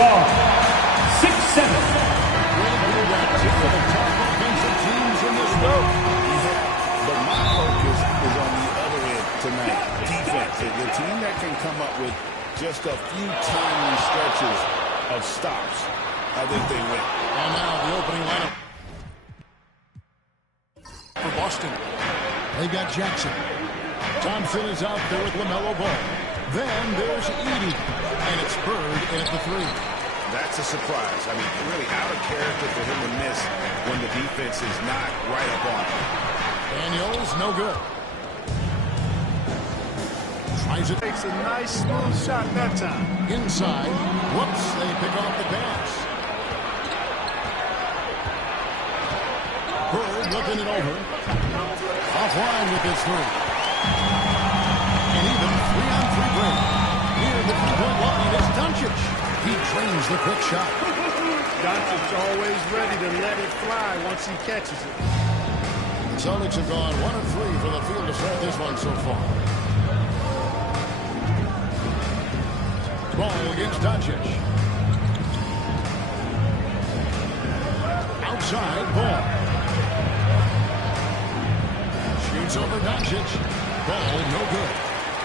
star, 6'7". We got two of the top offensive teams in this league. But my focus is on the other end tonight. Defense. The team that can come up with just a few timely stretches of stops, I think they win. And now the opening lineup for Boston. They've got Jackson. Thompson is out there with LaMelo Ball. Then there's Edey. And it's Bird in at the 3. That's a surprise. I mean, really out of character for him to miss when the defense is not right up on him. Daniels, no good. Tries it. Takes a nice smooth shot that time. Inside. Whoops, they pick off the pass. Bird looking it over. Offline with his 3. And even 3-on-3 break. Near the 3-point line is Doncic. He trains the quick shot. Doncic always ready to let it fly once he catches it. Celtics have gone 1 of 3 from the field to start this one so far. Ball against Doncic. Outside, Ball. Shoots over Doncic. Ball, no good.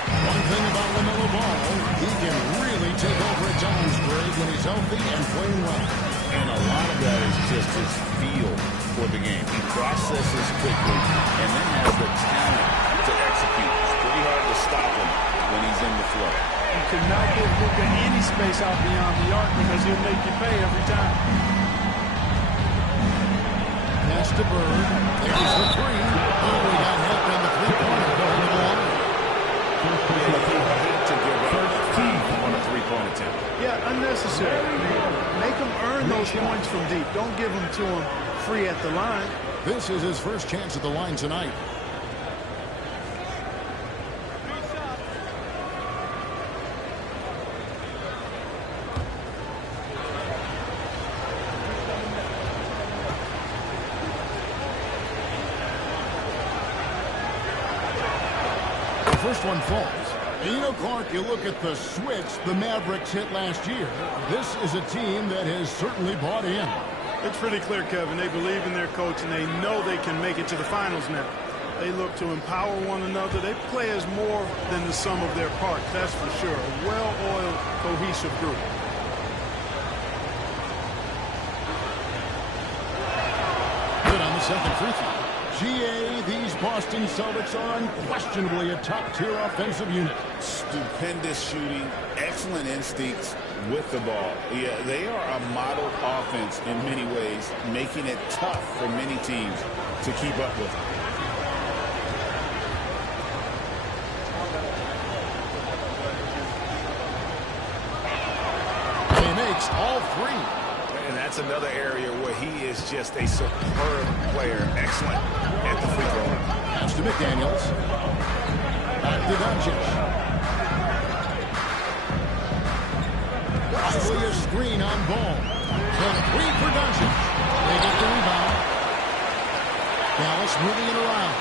One thing about LaMelo Ball, he can really take over at times, Greg, when he's healthy and playing well. And a lot of that is just his feel for the game. He processes quickly and then has the talent to execute. It's pretty hard to stop him when he's in the flow. You cannot give Luka any space out beyond the arc because he'll make you pay every time. Pass to Bird. There's the 3. Oh, we got help on the 3-pointer. Going to the line. To give up on a 3-point attempt. Yeah, unnecessary. Make him earn those points from deep. Don't give them to him free at the line. This is his first chance at the line tonight. The first one falls. And you know, Clark, you look at the switch the Mavericks hit last year. This is a team that has certainly bought in. It's pretty clear, Kevin. They believe in their coach, and they know they can make it to the finals now. They look to empower one another. They play as more than the sum of their parts, that's for sure. A well-oiled, cohesive group. Good on the second free throw. GA, these Boston Celtics are unquestionably a top-tier offensive unit. Stupendous shooting, excellent instincts with the ball. Yeah, they are a model offense in many ways, making it tough for many teams to keep up with them. He makes all 3. And that's another area where he is just a superb player. Excellent at the free throw. Pass to McDaniels. Back to Doncic. Possibly a screen on Ball. The 3 for Doncic. They get the rebound. Dallas moving it around.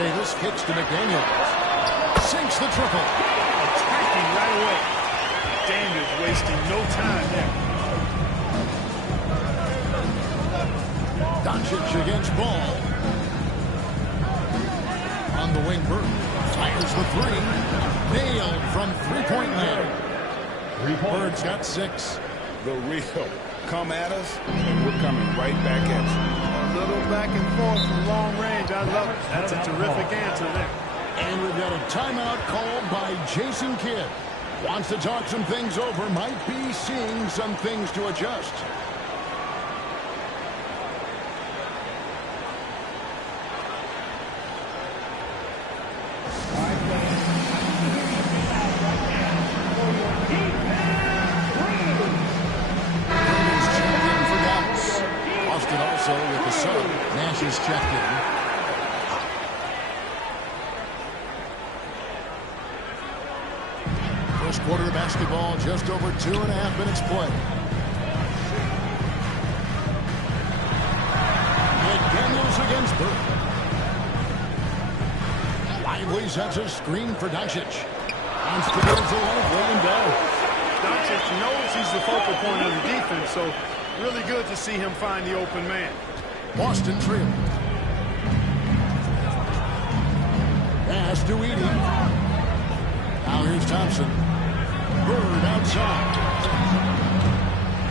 Davis kicks to McDaniels. Sinks the triple. Attacking right away. Daniels wasting no time there. Doncic against Ball. On the wing, Bird fires the 3. Nailed from 3-point land. Bird's got 6. The real. Come at us, and we're coming right back at you. A little back and forth from long range. I love it. That's a terrific answer there. And we've got a timeout called by Jason Kidd. Wants to talk some things over. Might be seeing some things to adjust. With the sub, Nash is checked in. First quarter of basketball, just over 2.5 minutes play. McDaniels against Bird. Lively sets a screen for Doncic. Wants to go to the lane, William Bell. Doncic knows he's the focal point of the defense, so really good to see him find the open man. Boston trail. Pass to Edey. Now here's Thompson. Bird outside.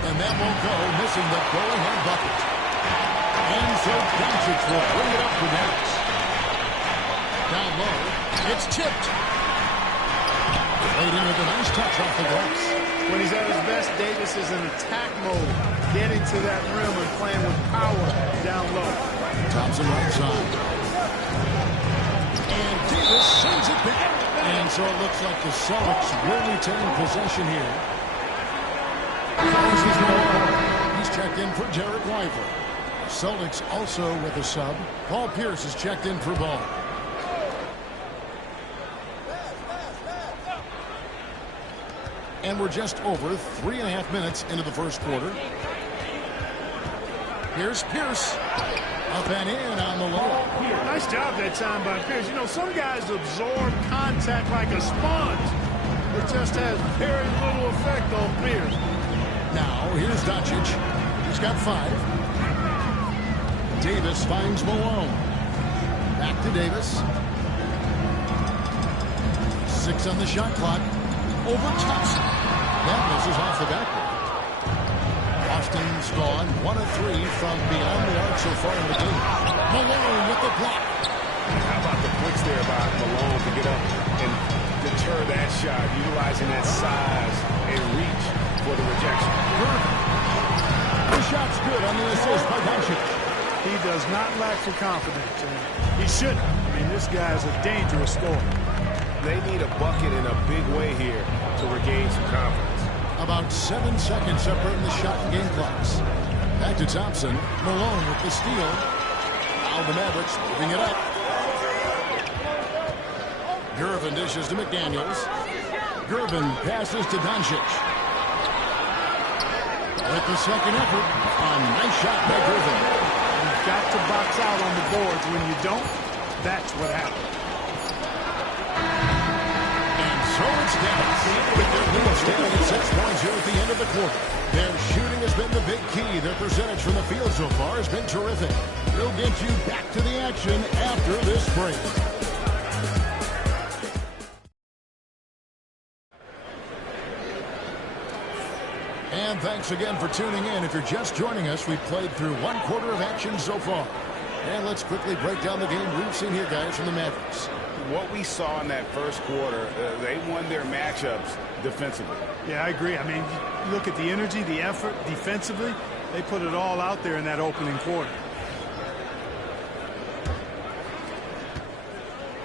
And that won't go, missing the go-ahead bucket. And so Doncic will bring it up for Dallas. Down low, it's tipped. Played in with a nice touch off the glass. When he's at his best, Davis is in attack mode, getting to that rim and playing with power down low. Thompson right side. And Davis sends it back. And so it looks like the Celtics will retain possession here. He's checked in for Derek Lively. Celtics also with a sub. Paul Pierce is checked in for Ball. And we're just over 3.5 minutes into the first quarter. Here's Pierce. Up and in on the low. Nice job that time by Pierce. You know, some guys absorb contact like a sponge. It just has very little effect on Pierce. Now, here's Doncic. He's got 5. Davis finds Malone. Back to Davis. 6 on the shot clock. Over Thompson. That misses off the backboard. Boston's gone 1 of 3 from beyond the arc so far in the game. Malone with the block. How about the blitz there by Malone to get up and deter that shot, utilizing that size and reach for the rejection. The shot's good on the assist by Doncic. He does not lack for confidence, and he shouldn't. I mean, this guy's a dangerous scorer. They need a bucket in a big way here to regain some confidence. About 7 seconds separating the shot and game clocks. Back to Thompson. Malone with the steal. Now the Mavericks moving it up. Gervin dishes to McDaniels. Gervin passes to Doncic. With the second effort, a nice shot by Gervin. You've got to box out on the boards. When you don't, that's what happens. So it's Dallas with their lead standing at 6 points here at the end of the quarter. Their shooting has been the big key. Their percentage from the field so far has been terrific. We'll get you back to the action after this break. And thanks again for tuning in. If you're just joining us, we've played through 1 quarter of action so far. And let's quickly break down the game we've seen here, guys, from the Mavericks. What we saw in that first quarter, they won their matchups defensively. Yeah, I agree. I mean, look at the energy, the effort defensively. They put it all out there in that opening quarter.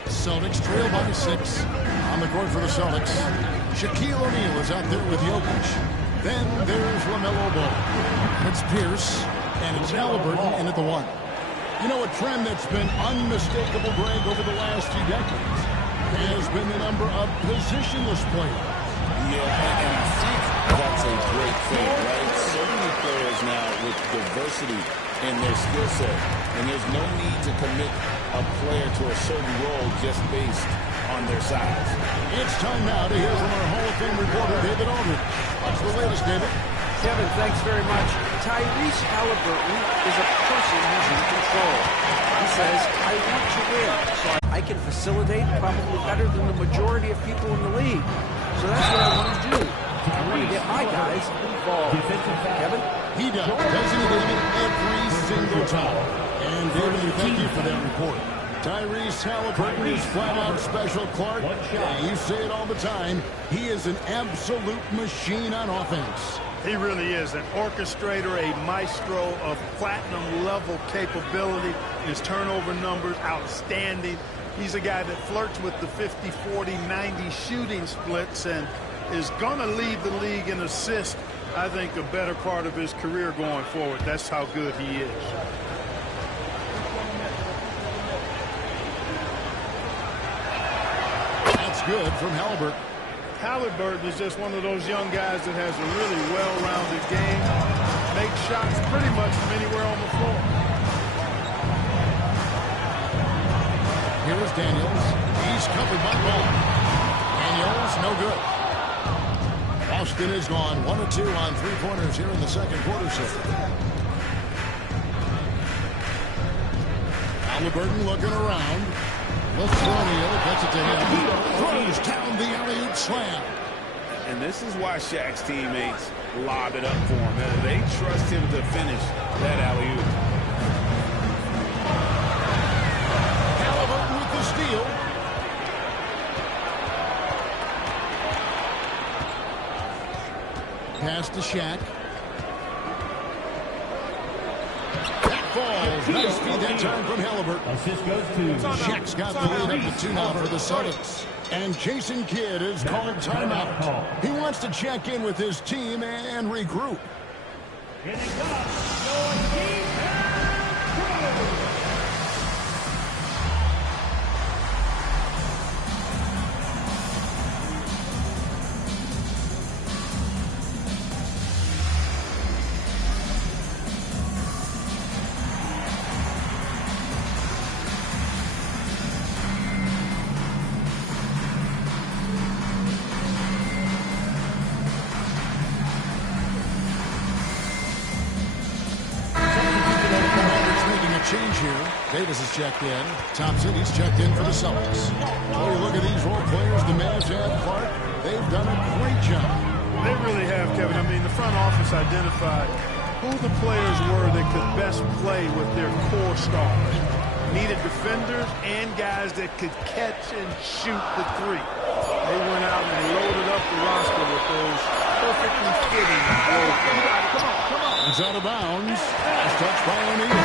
Celtics trail by 6. On the court for the Celtics. Shaquille O'Neal is out there with Jokic. Then there's LaMelo Ball. It's Pierce, and it's Halliburton in at the 1. You know, a trend that's been unmistakable, Greg, over the last few decades has been the number of positionless players. Yeah, and I think that's a great thing, right? So many players now with diversity in their skill set, and there's no need to commit a player to a certain role just based on their size. It's time now to hear from our Hall of Fame reporter, David Aldridge. What's the latest, David? Kevin, thanks very much. Tyrese Halliburton is a person who's in control. He says, I want to win, so I can facilitate probably better than the majority of people in the league. So that's what I want to do. I want to get my guys involved. Kevin? He does, doesn't he, David? Every single time. And, David, we thank you for that report. Tyrese Halliburton is flat-out special, Clark. Yeah, you say it all the time. He is an absolute machine on offense. He really is an orchestrator, a maestro of platinum-level capability. His turnover numbers, outstanding. He's a guy that flirts with the 50, 40, 90 shooting splits and is going to lead the league in assists, I think, a better part of his career going forward. That's how good he is. That's good from Halliburton. Halliburton is just one of those young guys that has a really well-rounded game. Makes shots pretty much from anywhere on the floor. Here's Daniels. He's covered by Ball. Daniels, no good. Boston has gone 1 of 2 on three-pointers here in the second quarter so far. Halliburton looking around. Lafreniere gets it to him. Throws down the alley-oop slam. And this is why Shaq's teammates lob it up for him. They trust him to finish that alley-oop. Halliburton with the steal. Pass to Shaq. That falls. Nice feed that time from Halliburton. Assist goes to Shaq's got the lead up to 2 now for the Celtics. And Jason Kidd is called timeout. He wants to check in with his team and regroup. Here they come. Your defense. Change here. Davis is checked in. Thompson, he's checked in for the Celtics. Oh, you look at these role players the Mavs have, Clark. They've done a great job. They really have, Kevin. I mean, the front office identified who the players were that could best play with their core stars. Needed defenders and guys that could catch and shoot the three. They went out and loaded up the roster with those perfectly fitting role players. Come on. It's out of bounds. Last touch by O'Neal.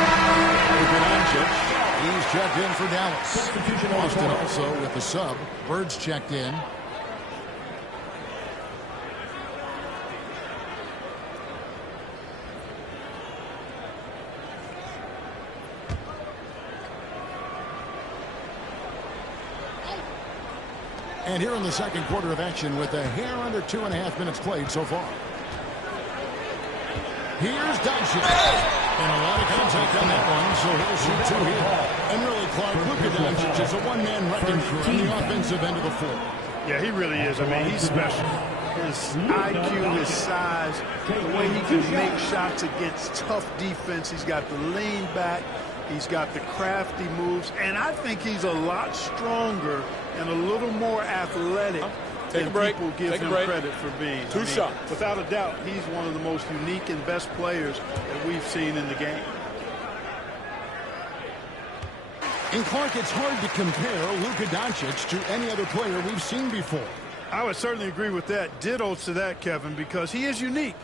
He's checked in for Dallas. Boston also with the sub. Bird's checked in. And here in the second quarter of action with a hair under 2.5 minutes played so far. Here's Doncic. And a lot of contact on that one, so he'll shoot 2 here. And really, Clark, Luka Doncic is a one-man wrecking crew on the offensive end of the floor. Yeah, he really is. I mean, he's special. His IQ, his size, the way he can make shots against tough defense. He's got the lean back. He's got the crafty moves. And I think he's a lot stronger and a little more athletic than people give him credit for being. Two shots. Without a doubt, he's one of the most unique and best players that we've seen in the game. And Clark, it's hard to compare Luka Doncic to any other player we've seen before. I would certainly agree with that. Ditto to that, Kevin, because he is unique.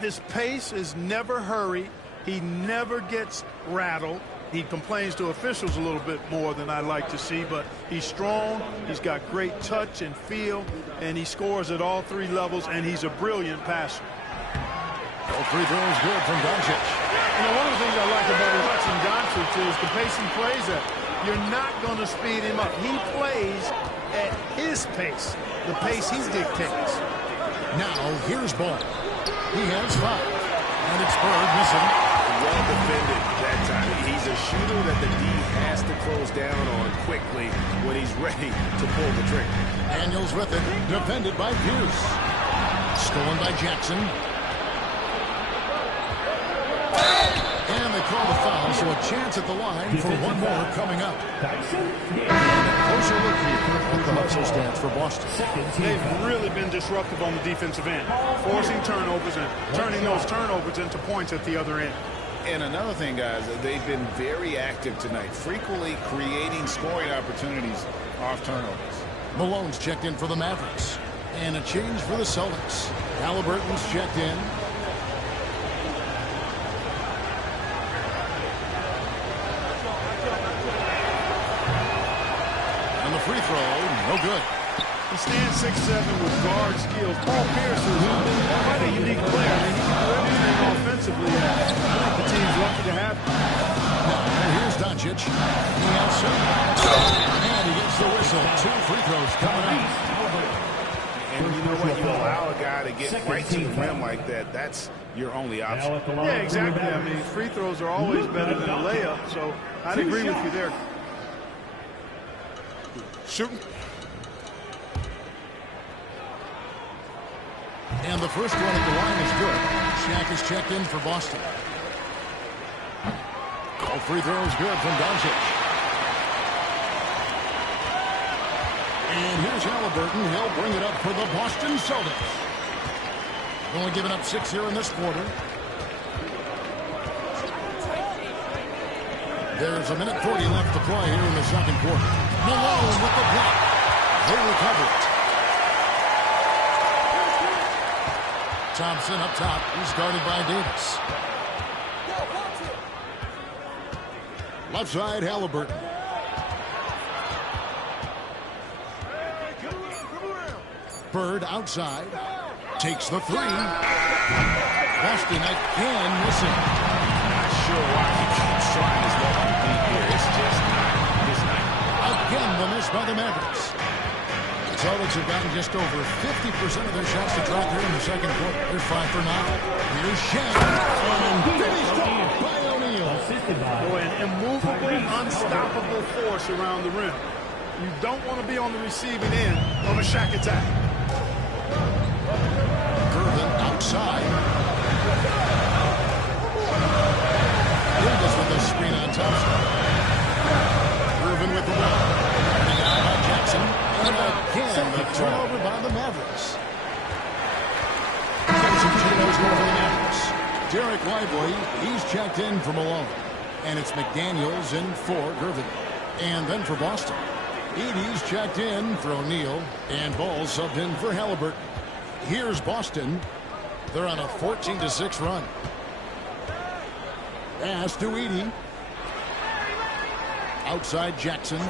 His pace is never hurried. He never gets rattled. He complains to officials a little bit more than I'd like to see, but he's strong, he's got great touch and feel, and he scores at all 3 levels, and he's a brilliant passer. All free throws good from Doncic. You know, one of the things I like about watching Doncic is the pace he plays at. You're not going to speed him up. He plays at his pace, the pace he dictates. Now, here's Ball. He has 5, and it's Bird missing. Well defended that time. He's a shooter that the D has to close down on quickly when he's ready to pull the trigger. Daniels with it, defended by Pierce. Stolen by Jackson. And they call the foul, so a chance at the line for one more coming up. And a closer look here at the hustle stance for Boston. They've really been disruptive on the defensive end, forcing turnovers and turning those turnovers into points at the other end. And another thing, guys, they've been very active tonight, frequently creating scoring opportunities off turnovers. Malone's checked in for the Mavericks. And a change for the Celtics. Halliburton's checked in. And the free throw, no good. He stands 6'7" with guard skills. Paul Pierce is quite a unique player. I mean, he can do everything offensively. I think the team's lucky to have him. Now, here's Doncic. He has some. And he gets the whistle. 2 free throws coming up. And you know what? You allow a guy to get right to the rim like that. That's your only option. Yeah, exactly. I mean, free throws are always better than a layup. So I'd agree with you there. Shooting. And the first one at the line is good. Shaq is checked in for Boston. All free throws good from Doncic. And here's Halliburton. He'll bring it up for the Boston Celtics. Only giving up 6 here in this quarter. There's a minute 40 left to play here in the second quarter. Malone with the block. They recover it. Thompson up top. He's guarded by Davis. Left side, Halliburton. Bird outside. Takes the three. Boston again missing. Not sure why he keeps trying his luck on beat here. It's just not his night. Again, the miss by the Mavericks. The Celtics have gotten just over 50% of their shots to drop here in the second quarter. They're 5 for 9. Here's Shaq. And finished off by O'Neal. Boy, an immovable, unstoppable force around the rim. You don't want to be on the receiving end of a Shaq attack. Gervin outside. Davis with the screen on Thompson. Gervin with the ball. Running out by Jackson. And again, the turnover by the Mavericks. Some turnovers for the Mavericks. Derek Lively, he's checked in for Malone. And it's McDaniels in for Gervin. And then for Boston, Edey's checked in for O'Neal. And Ball subbed in for Halliburton. Here's Boston. They're on a 14-6 run. Pass to Edey. Outside Jackson.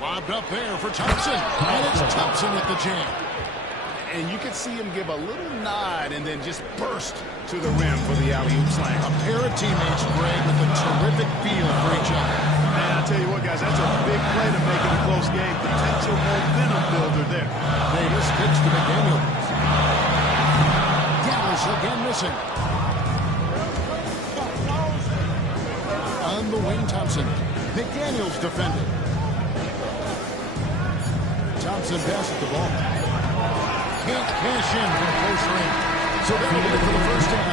Lobbed up there for Thompson. And it's Thompson with the jam. And you could see him give a little nod and then just burst to the rim for the alley-oop slam. A pair of teammates, Greg, with a terrific feel for each other. Man, I tell you what, guys, that's a big play to make it a close game. Potential momentum builder there. Davis kicks to McDaniels. Dallas again missing. On the wing, Thompson. McDaniels defended. Thompson passes the ball. Can't cash in from close range. So that'll do it for the first half.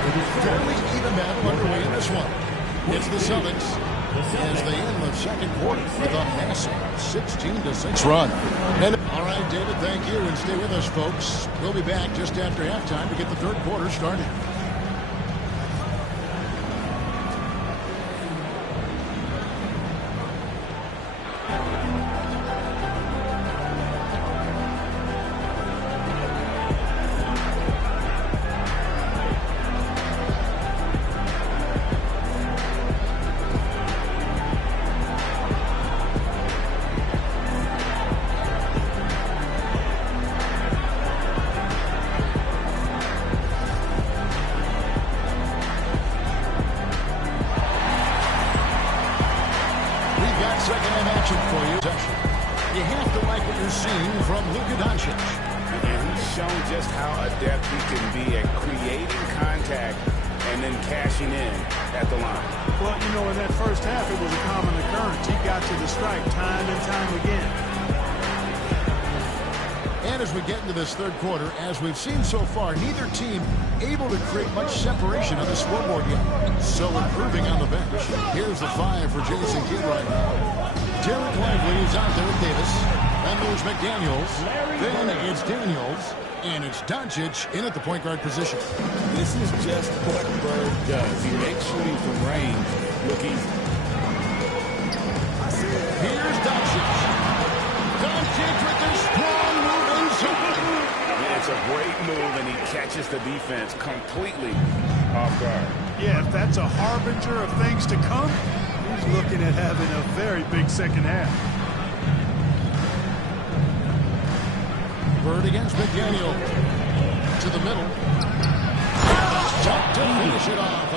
Fairly even battle underway in this one. It's the Celtics as they end the second quarter with a massive 16-6 run. And all right, David, thank you, and stay with us, folks. We'll be back just after halftime to get the third quarter started. Second-hand action for you. You have to like what you're seeing from Luka Doncic. And he's shown just how adept he can be at creating contact and then cashing in at the line. Well, you know, in that first half, it was a common occurrence. He got to the strike time and time again. And as we get into this third quarter, as we've seen so far, neither team able to create much separation on the scoreboard yet. So improving on the bench. Here's the 5 for Jason Kidd right now. Derek Lively is out there with Davis. Then there's McDaniels. Then it's Daniels. And it's Doncic in at the point guard position. This is just what Bird does. He makes shooting from range look easy. Here's Doncic. Doncic with the strong move inside. It's a great move, and he catches the defense completely off guard. Yeah, if that's a harbinger of things to come, he's looking at having a very big second half. Bird against McDaniel. To the middle. Shot to finish it off.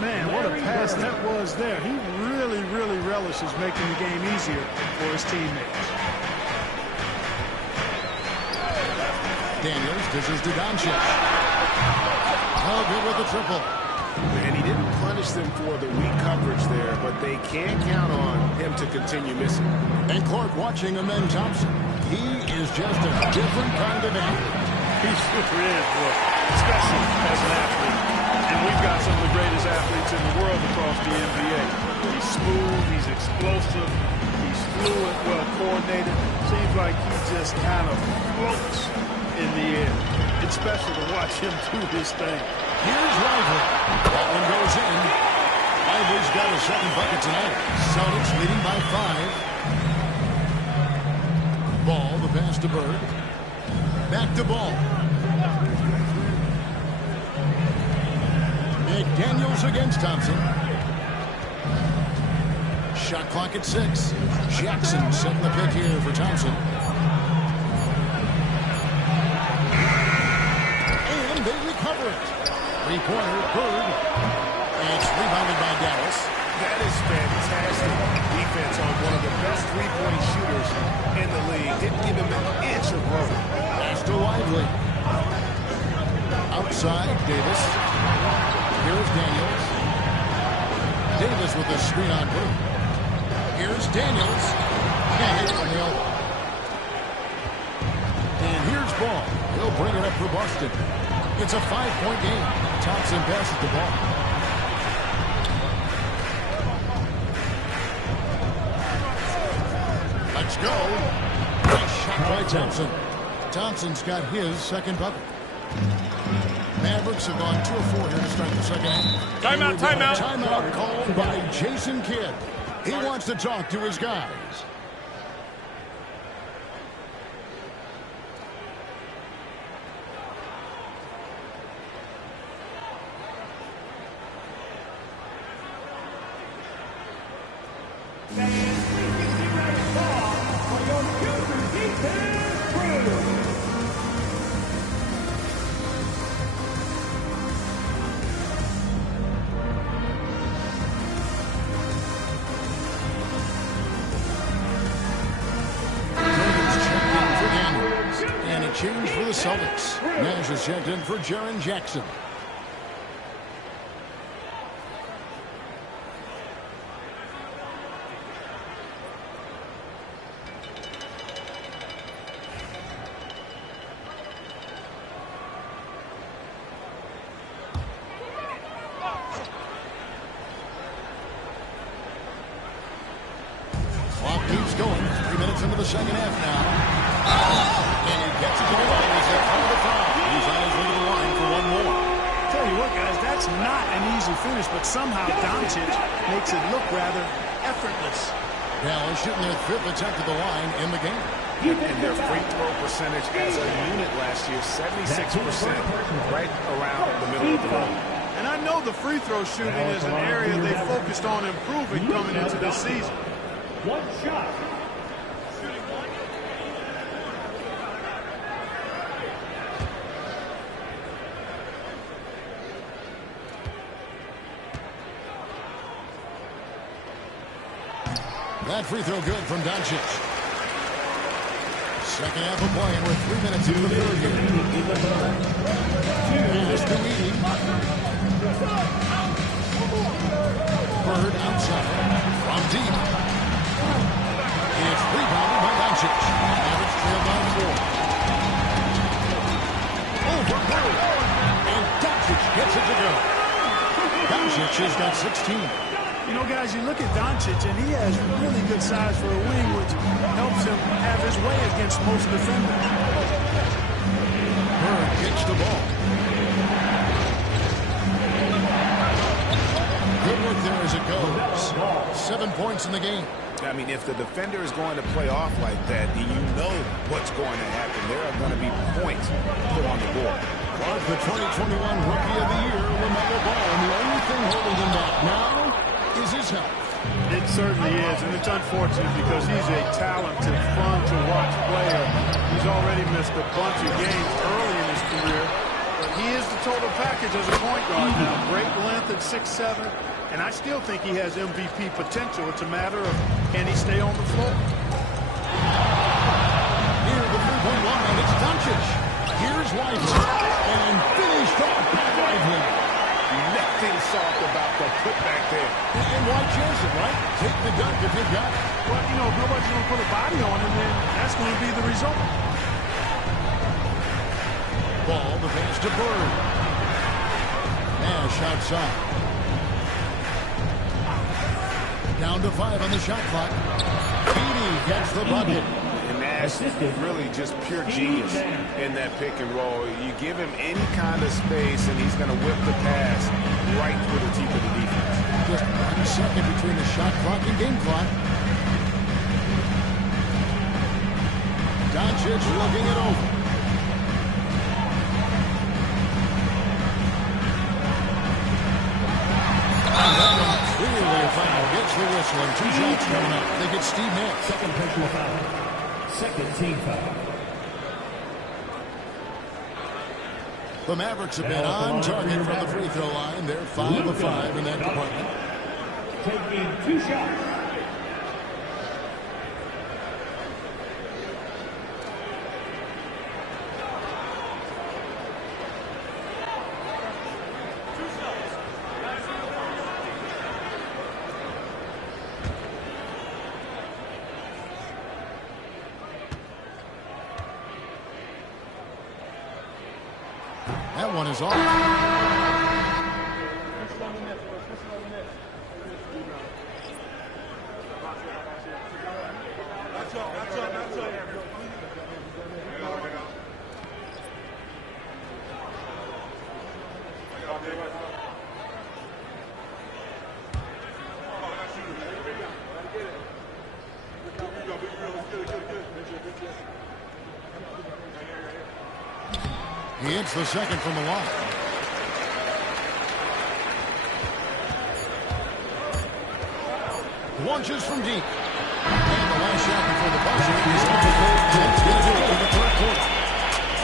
Man, what a pass that was there. He really, really relishes making the game easier for his teammates. Daniels dishes to Doncic. Oh, good with the triple. And he didn't punish them for the weak coverage there, but they can't count on him to continue missing. And Clark watching Amen Thompson. He is just a different kind of athlete. He sure is, boy, especially as an athlete. And we've got some of the greatest athletes in the world across the NBA. He's smooth, he's explosive, he's fluid, well coordinated. Seems like he just kind of floats in the air. It's special to watch him do his thing. Here's Lively. That one goes in. Lively's got a second bucket tonight. Celtics leading by 5. Ball, the pass to Bird. Back to Ball. McDaniels against Thompson. Shot clock at 6. Jackson setting the pick here for Thompson. And they recover it. Three-pointer, Bird. And it's rebounded by Dallas. That is fantastic defense on one of the best three-point shooters in the league. Didn't give him an inch of room. Pass to Lively. Outside, Davis. Here's Daniels. Davis with a screen on Bird. Here's Daniels. And hit from the elbow. And here's Ball. He'll bring it up for Boston. It's a 5-point game. Thompson passes the ball. Let's go. Nice shot by Thompson. Thompson's got his second bucket. Mavericks have gone 2 of 4 here to start the second half. Timeout, timeout. Timeout called by Jason Kidd. He wants to talk to his guys. Change for the Celtics. Nash is checked in for Jaren Jackson. Clock keeps going. 3 minutes into the second half now. And he gets it to the line as they call the foul. He's on his way to the line for one more. Tell you what, guys, that's not an easy finish, but somehow Doncic makes it look rather effortless. Dallas shooting their 5th attempt at the line in the game. And their free throw percentage as a unit last year, 76%, right around the middle of the road. And I know the free throw shooting is an area they focused on improving coming into this season. One shot. That free throw good from Doncic. Second half of playing with 3 minutes into the third here. Pass to Edey. Bird outside. From deep. It's rebounded by Doncic. Mavericks trail by 4. Over Bird. And Doncic gets it to go. Doncic has got 16. You know, guys, you look at Doncic, and he has really good size for a wing, which helps him have his way against most defenders. Bird kicks the ball. Good work there as it goes. 7 points in the game. I mean, if the defender is going to play off like that, you know what's going to happen. There are going to be points put on the board. Was the 2021 Rookie of the Year, LaMelo Ball, and the only thing holding him back now is his health. It certainly is, and it's unfortunate because he's a talented, fun-to-watch player. He's already missed a bunch of games early in his career, but he is the total package as a point guard now. Great length at 6'7", and I still think he has MVP potential. It's a matter of can he stay on the floor. Near the three-point line, it's Doncic. Here's Lively, and finished off by Lively. nothing soft about the putback there. And why chance it, right? Take the dunk if you've got it. Well, you know, if nobody's going to put a body on him, then that's going to be the result. Ball, the pass to Bird. Nash outside. Down to 5 on the shot clock. Edey gets the bucket. And Nash really just pure genius in that pick and roll. You give him any kind of space, and he's going to whip the pass right through the teeth of the defense. Just 1 second between the shot clock and game clock. Doncic looking it over. Clearly a foul. Gets the whistle and 2 shots coming up. They get Steve Nash. Second personal foul. Second team foul. The Mavericks have been on target from the free throw line. They're 5 of 5 in that department. Taking 2 shots. That one is off. He hits the second from the line. Launches from deep. And the last shot before the buzzer is off the court, and it's going to do it in the third quarter.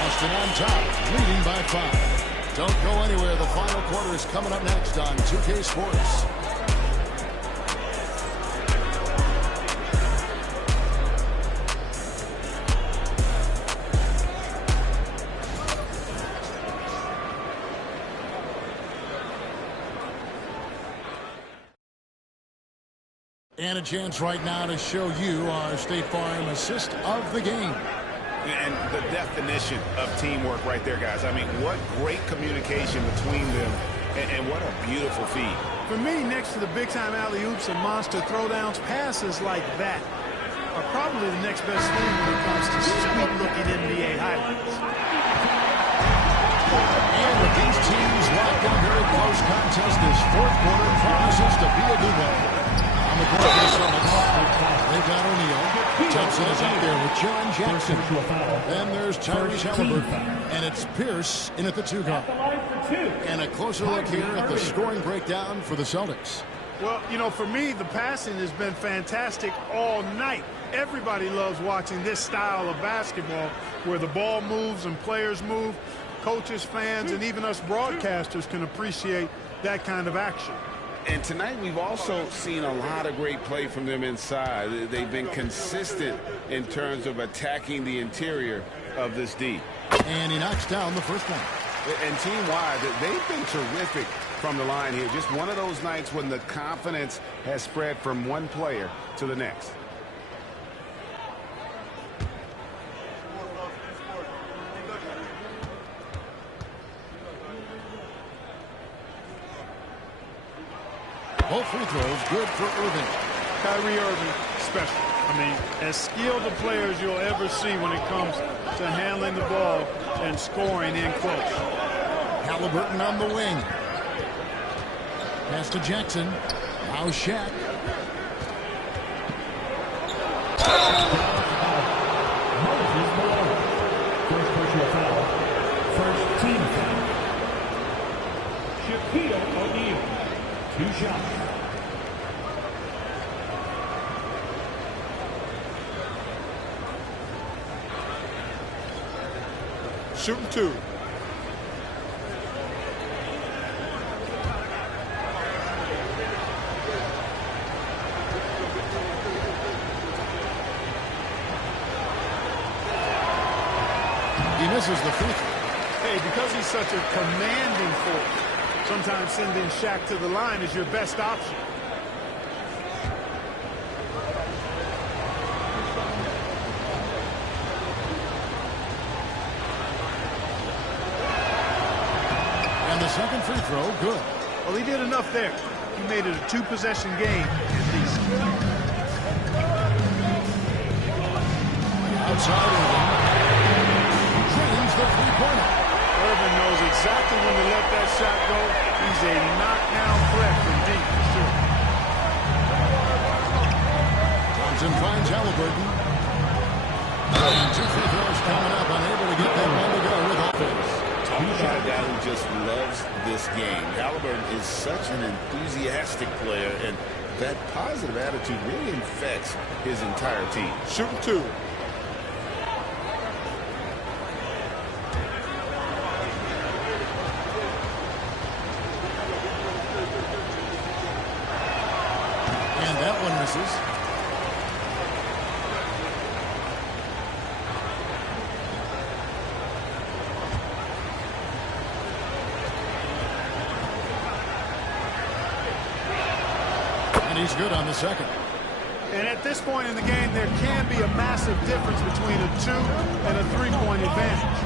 Austin on top, leading by 5. Don't go anywhere. The final quarter is coming up next on 2K Sports. And a chance right now to show you our State Farm assist of the game. And the definition of teamwork right there, guys. I mean, what great communication between them, and what a beautiful feed. For me, next to the big-time alley-oops and monster throwdowns, passes like that are probably the next best thing when it comes to sweet-looking NBA highlights. And with these teams locked in a very close contest, this fourth quarter promises to be a good one. On the court for the Celtics, they've got O'Neal. Thompson is out there with Jaren Jackson. Then there's Tyrese Halliburton. And it's Pierce in at the 2 guard. And a closer look here at the scoring breakdown for the Celtics. Well, you know, for me, the passing has been fantastic all night. Everybody loves watching this style of basketball where the ball moves and players move. Coaches, fans, and even us broadcasters can appreciate that kind of action. And tonight we've also seen a lot of great play from them inside. They've been consistent in terms of attacking the interior of this D. And he knocks down the first one. And team-wide, they've been terrific from the line here. Just one of those nights when the confidence has spread from one player to the next. Both free throws good for Irving. Kyrie Irving, special. I mean, as skilled a player as you'll ever see when it comes to handling the ball and scoring in close. Halliburton on the wing. Pass to Jackson. Now Shaq. First personal foul. First team foul. Shaquille O'Neal. 2 shots. Shooting 2. He misses the free throw. Hey, because he's such a commanding force, Sometimes sending Shaq to the line is your best option. And the second free throw, good. Well, he did enough there. He made it a two-possession game at least. Outside Irving. James the three-pointer. Irvin knows exactly when to let that shot go. He's a knockdown threat from deep for sure. Thompson finds Halliburton. And two free throws coming up, unable to get that one to go with offense. Talk about a guy who just loves this game. Halliburton is such an enthusiastic player, and that positive attitude really infects his entire team. Shooting two. And that one misses. And he's good on the second. And at this point in the game, there can be a massive difference between a 2 and a 3-point advantage.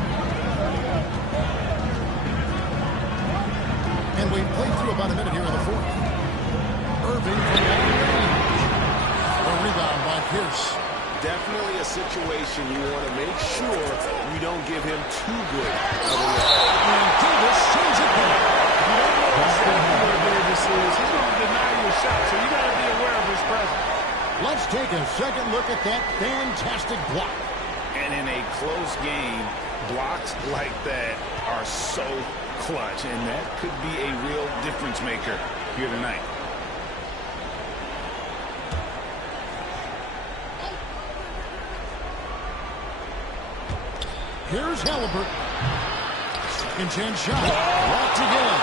And we've played through about a minute here in the fourth. Irving from long range. A rebound by Pierce. Definitely a situation you want to make sure you don't give him too good of a look. And Davis sends it back. You don't know exactly where Davis is. He's going to deny you a shot, so you got to be aware of his presence. Let's take a second look at that fantastic block. And in a close game, blocks like that are so clutch, and that could be a real difference maker here tonight. Here's Halliburton. Second chance shot. Blocked again.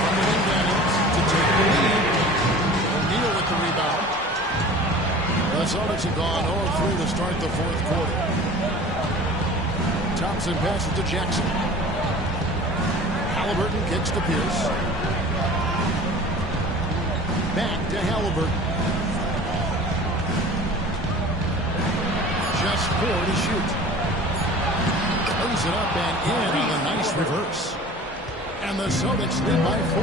From the wing Daniels to take the lead. O'Neal with the rebound. The Celtics have gone 0-3 to start the fourth quarter. Thompson passes to Jackson. Halliburton kicks to Pierce. Back to Halliburton. Just 4 to shoot. Throws it up and in on a nice reverse. And the Celtics lead by 4.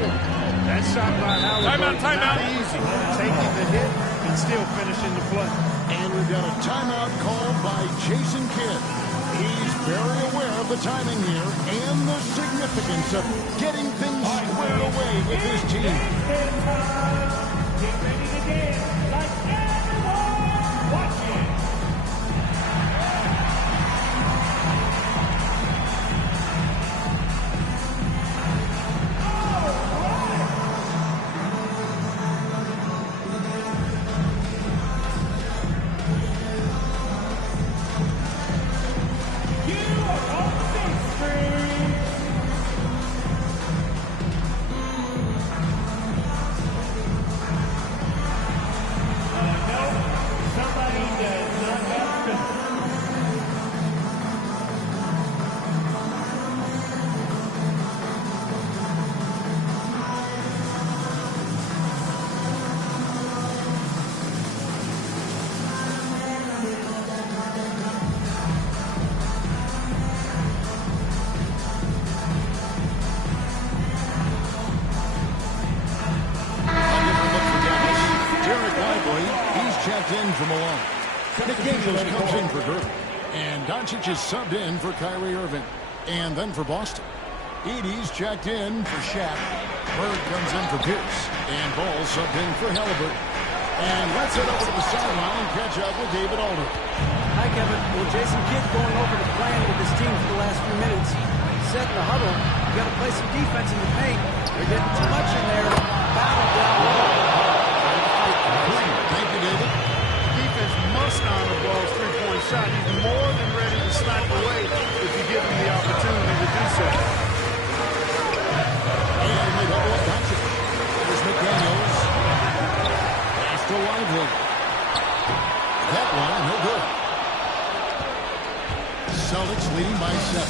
That shot by Halliburton, not easy. Taking the hit and still finishing the play. And we've got a timeout called by Jason Kidd. He's very aware of the timing here and the significance of getting things squared away with his team. Get ready to dance like everyone watching. From Malone. McDaniels comes in for Dirk. And Doncic is subbed in for Kyrie Irving. And then for Boston. Edey's checked in for Shaq. Bird comes in for Pierce. And Ball subbed in for Halliburton. And let's head over to the sideline and catch up with David Alder. Hi, Kevin. Well, Jason Kidd going over the plan with his team for the last few minutes. He said in the huddle, you got to play some defense in the paint. They're getting too much in there. Battle down low. Thank you, David. Defense must honor Ball's three-point shot. He's more than ready to snipe away if you give him the opportunity to do so. And they double up Doncic. There's McDaniels. Pass to Lively. That one, no good. Celtics leading by 7.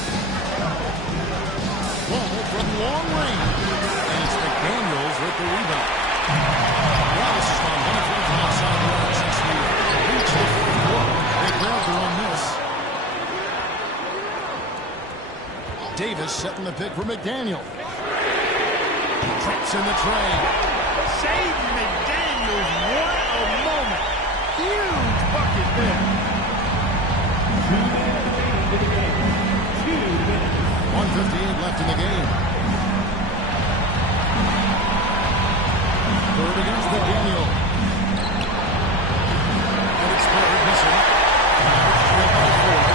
setting the pick for McDaniel. Drops in the train. Jaden McDaniels, what a moment. Huge bucket there. 1:58 left in the game. Third against McDaniel. And it's Bird missing. Straight by Ford.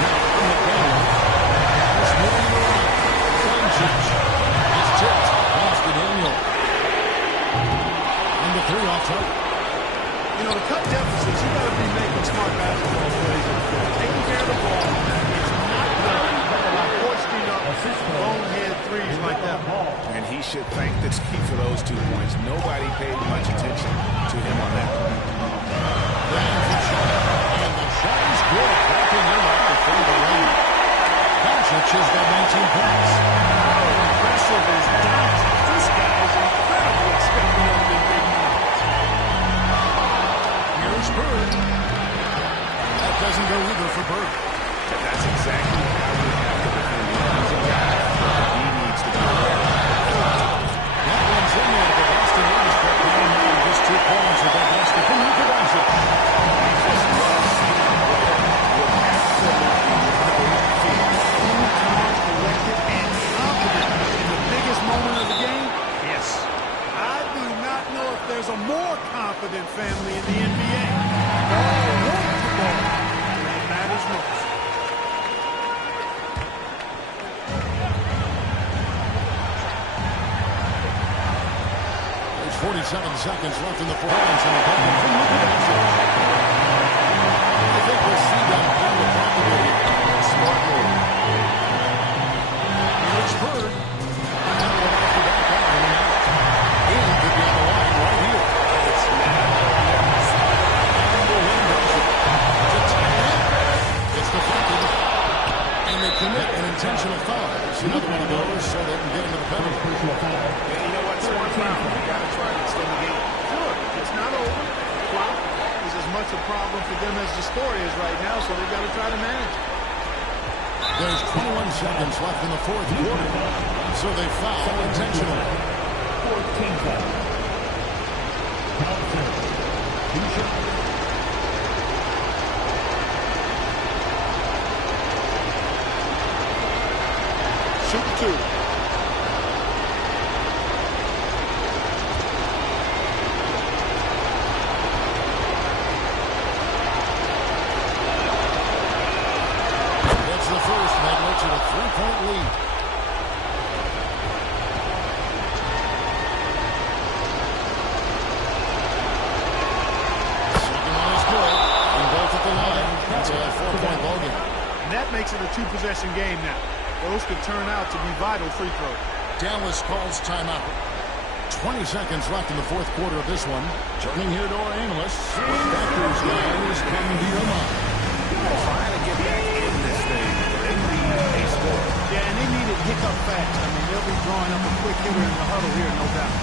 Now from McDaniel. Just moving around. Sanchez. It's tipped. Pass to Daniel. And the three off target. You know, to cut deficits, you got to be making smart basketball plays. Taking care of the ball. It's not done by hoisting up bonehead threes like that. And he should thank the team for those 2 points. Nobody paid much attention to him on that. And the shot is good. Backing him up to front of the line. Doncic has got 19 points. How impressive is Doncic? This guy is incredible at stepping up in big moments. Here's Bird. That doesn't go either for Bird. That's exactly how we have to defend him. He's a guy he needs to be aware of. That one's in there. The Boston Lakers cut down now just 2 points with that basket from Luka Doncic. Just love seeing a player with absolutely no fear. Calm, collected, and confident in the biggest moment of the game. Yes. I do not know if there's a more confident family in the NBA. All want the ball when it matters most. There's 47 seconds left in the fourth. And the ball from Luka Doncic. I think we'll see that on the clock today. Smart move. Here's Bird. That one off the back out and out. In could be on the line right here. It's now. And the win does it. To tie it up. It's deflected. And they commit an intentional foul. It's another one of those so they can get into the penalty. Personal foul. Yeah, you know what? It's one foul. You got to try to extend the game. Sure, it's not over. Clock is as much a problem for them as the score is right now, so they've got to try to manage. There's 21 seconds left in the fourth quarter. So they foul intentionally. 14 foul. Count third. 2 shots. Shoot 2. That's the first, and that makes it a 3-point lead. Second one is good, and both at the line. It's a 4-point ballgame. And that makes it a 2-possession game now. Those could turn out to be vital free throws. Dallas calls timeout. 20 seconds left in the fourth quarter of this one. Turning here to our analysts. What factors, guys, come to your mind? Trying to get back in this thing. They need a score. Yeah, and they need it hiccup fast. I mean, they'll be drawing up a quick hitter in the huddle here, no doubt.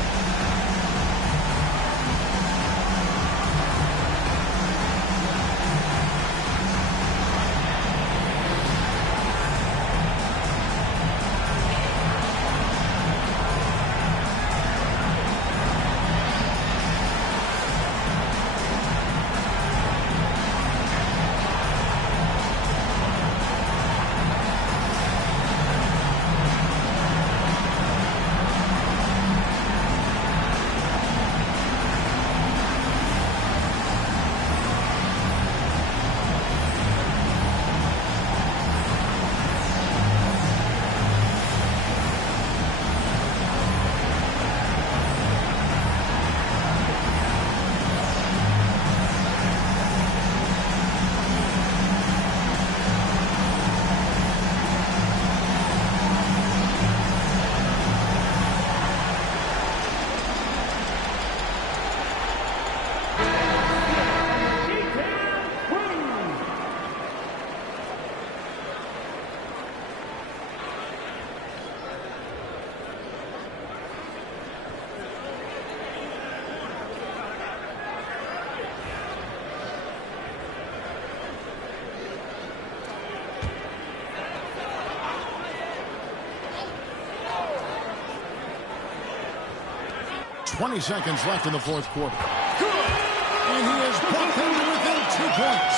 20 seconds left in the fourth quarter. Good! And he has brought them to within 2 points.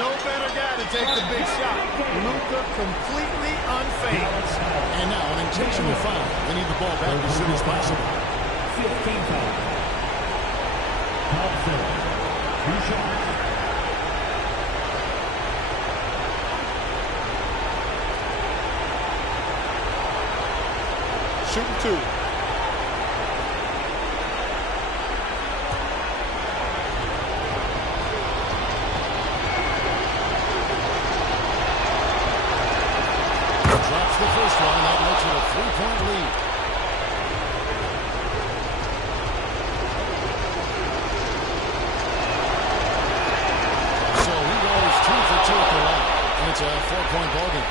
No better guy to take the big shot. Luka completely unfazed. And now an intentional foul. They need the ball back as soon as possible. 15 foul. Thompson. 2 shots. Shooting 2. Drops the first one. That makes it a 3-point lead. So he goes 2 for 2 at the line. And it's a 4-point ballgame.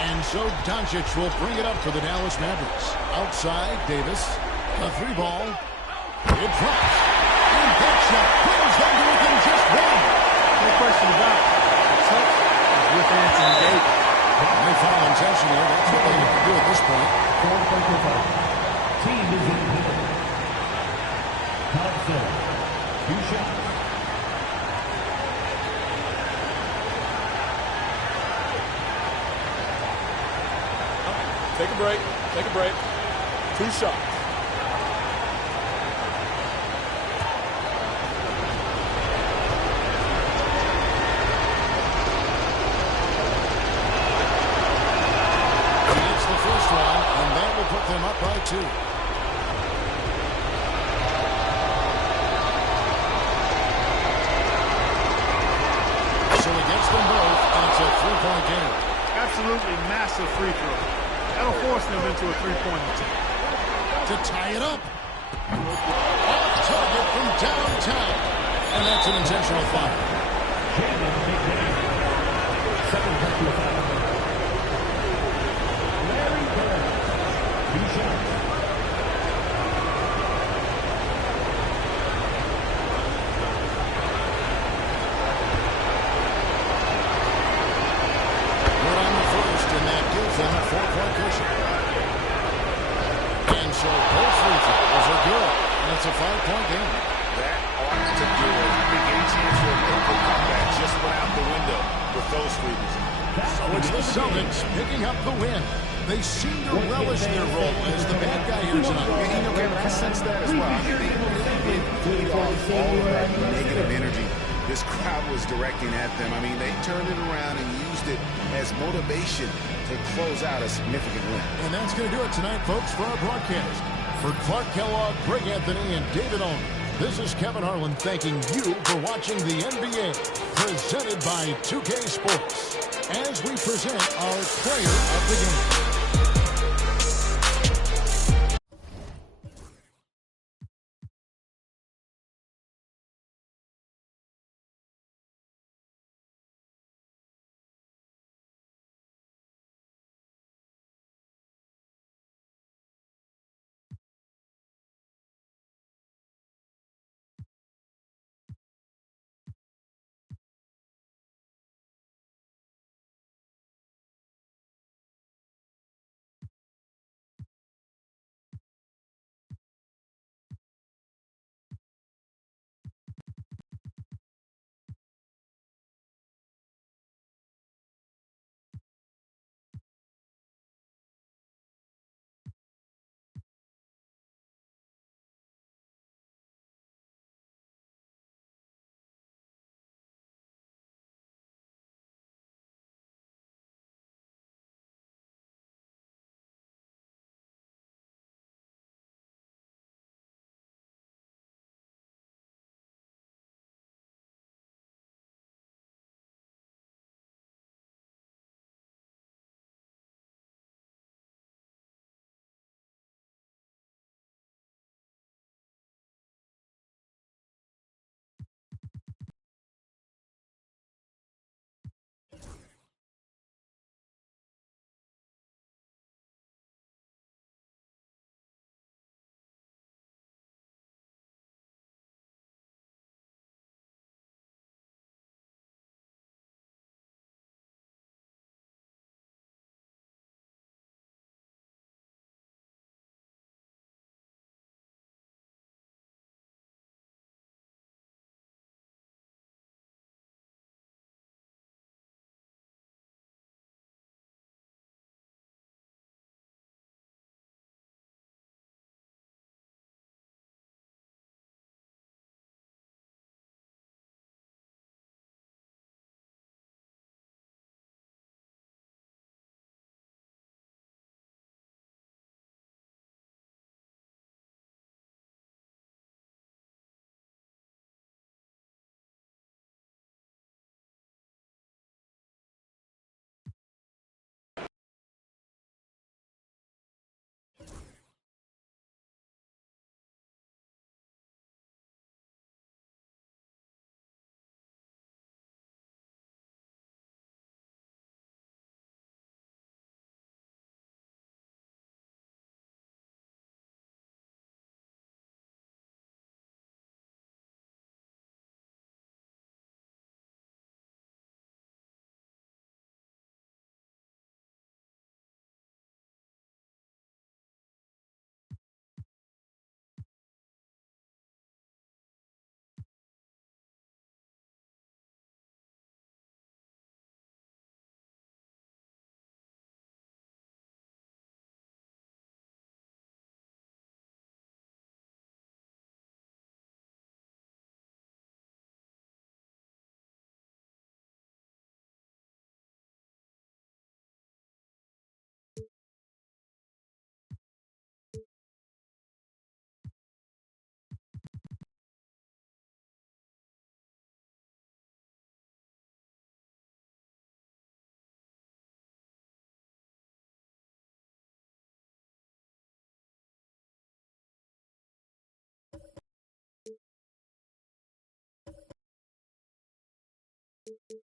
And so Doncic will bring it up for the Dallas Mavericks. Outside, Davis. A 3-ball. It drops. And that shot brings them to within just 1. No question about it. The touch is with Anthony Davis. They foul intentionally. That's what they need to do at this point. 4-point foul. Team is in penalty. Thompson. 2 shots. Take a break. Take a break. 2 shots. He hits the first one, and that will put them up by 2. So he gets them both, and it's a 3-point game. Absolutely massive free throw. That'll force them into a 3-point attempt. To tie it up. Off target from downtown. And that's an intentional foul. Jaden McDaniel. Second personal foul. Larry Bird. 2 shots. Good on the first, and that gives them a 4-point cushion. And so both free throws are good. And it's a 5-point game. That ought to do it. Big game chance for a local comeback just went out the window with those frees. So it's the Celtics picking up the win. They seem to relish their role as the bad guy here tonight. You know, Kevin, I sense that as well. I mean, they really did feed off all of that negative energy this crowd was directing at them. I mean, they turned it around and used it as motivation to close out a significant win. And that's going to do it tonight, folks, for our broadcast. For Clark Kellogg, Greg Anthony, and David Owen, this is Kevin Harlan thanking you for watching the NBA, presented by 2K Sports, as we present our player of the game. Welcome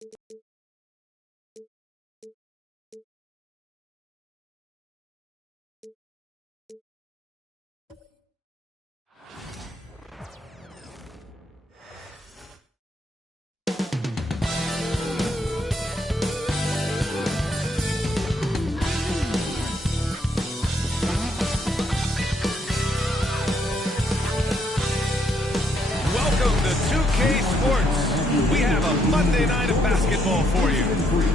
to 2K Sports. We have a Monday night of basketball for you.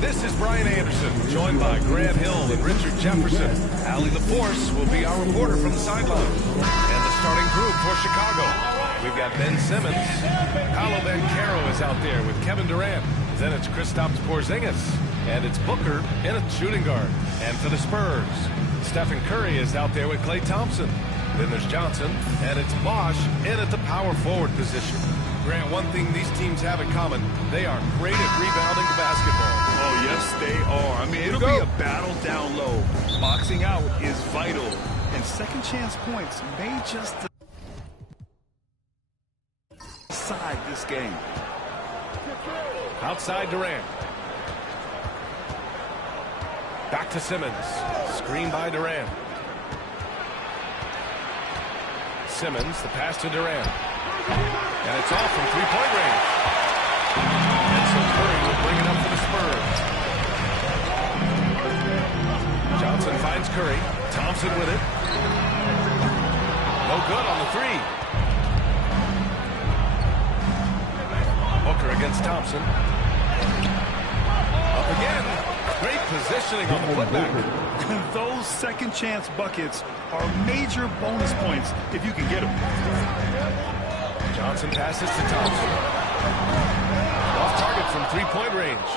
This is Brian Anderson, joined by Grant Hill and Richard Jefferson. Allie the Force will be our reporter from the sideline. And the starting group for Chicago. We've got Ben Simmons. Paolo Banchero is out there with Kevin Durant. Then it's Kristaps Porzingis. And it's Booker in a shooting guard. And for the Spurs, Stephen Curry is out there with Klay Thompson. Then there's Johnson, and it's Bosch in at the power forward position. Grant, one thing these teams have in common, they are great at rebounding the basketball. Oh, yes, they are. I mean, it'll be a battle down low. Boxing out is vital, and second chance points may just decide this game. Outside Durant. Back to Simmons. Screen by Durant. Simmons, the pass to Durant. And it's off from three-point range. And so Curry will bring it up for the Spurs. Johnson finds Curry. Thompson with it. No good on the three. Booker against Thompson. Up again. Great positioning on the putback. Those second chance buckets are major bonus points if you can get them. Johnson passes to Thompson. Off target from three-point range.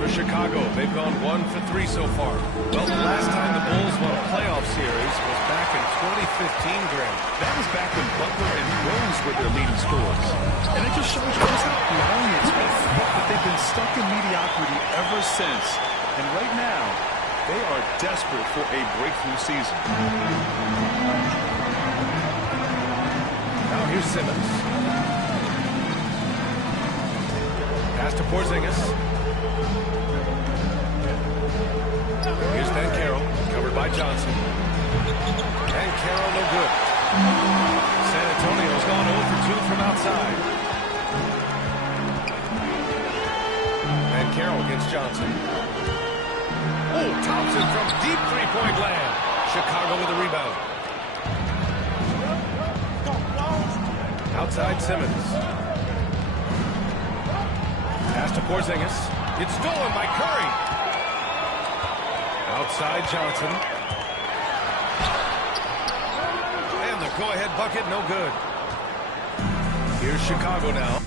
For Chicago, they've gone 1 for 3 so far. Well, the last time the Bulls won a playoff series was back in 2015, Grant. That was back when Butler and Rose were their leading scorers. And it just shows you just how long it's been. But they've been stuck in mediocrity ever since. And right now, they are desperate for a breakthrough season. Now here's Simmons. Pass to Porzingis. Here's Banchero, covered by Johnson. Banchero no good. San Antonio's gone 0 for 2 from outside. Banchero against Johnson. Oh, Thompson from deep three-point land. Chicago with a rebound. Outside Simmons. Pass to Porzingis. It's stolen by Curry. Outside Johnson. And the go-ahead bucket, no good. Here's Chicago now.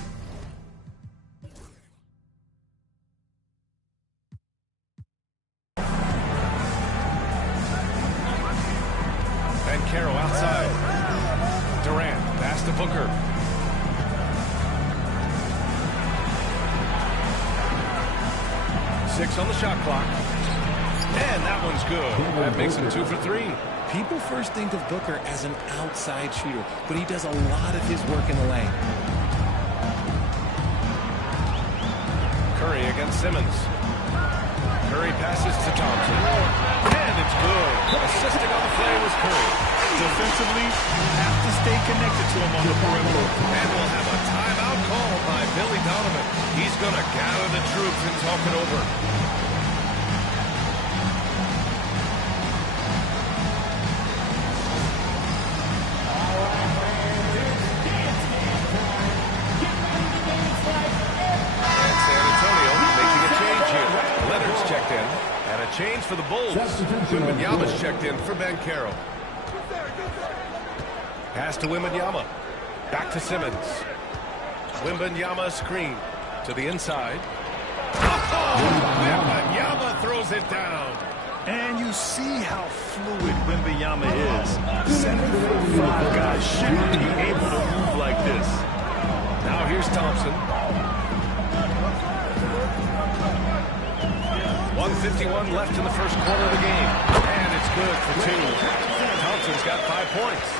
Banchero outside. Durant, pass to Booker. Six on the shot clock. And that one's good. That makes him 2 for 3. People first think of Booker as an outside shooter, but he does a lot of his work in the lane. Curry against Simmons. Curry passes to Thompson. And it's good. Assisting on the play was Curry. Defensively, have to stay connected to him on the perimeter. And we'll have a timeout called by Billy Donovan. He's going to gather the troops and talk it over. And San Antonio making a change here. Leonard's checked in. And a change for the Bulls. Wembanyama's checked in for Banchero. Pass to Wembanyama. Back to Simmons. Wembanyama screen to the inside. Wembanyama throws it down. And you see how fluid Wembanyama is. 7'5" guy shouldn't be able to move like this. Now here's Thompson. 1:51 left in the first quarter of the game. And it's good for 2. Thompson's got 5 points.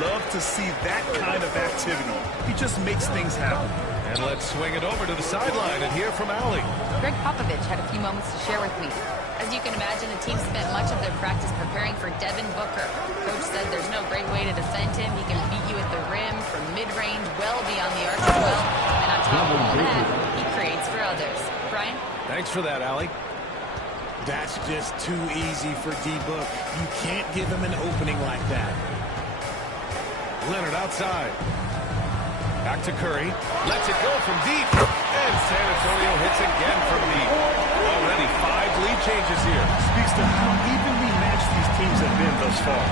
Love to see that kind of activity. He just makes things happen. And let's swing it over to the sideline and hear from Allie. Greg Popovich had a few moments to share with me. As you can imagine, the team spent much of their practice preparing for Devin Booker. Coach said there's no great way to defend him. He can beat you at the rim, from mid-range, well beyond the arc as well. And on top of all that, he creates for others. Brian? Thanks for that, Allie. That's just too easy for D-Book. You can't give him an opening like that. Leonard outside. Back to Curry. Lets it go from deep. And San Antonio hits again from deep. Already 5 lead changes here. Speaks to how evenly matched these teams have been thus far.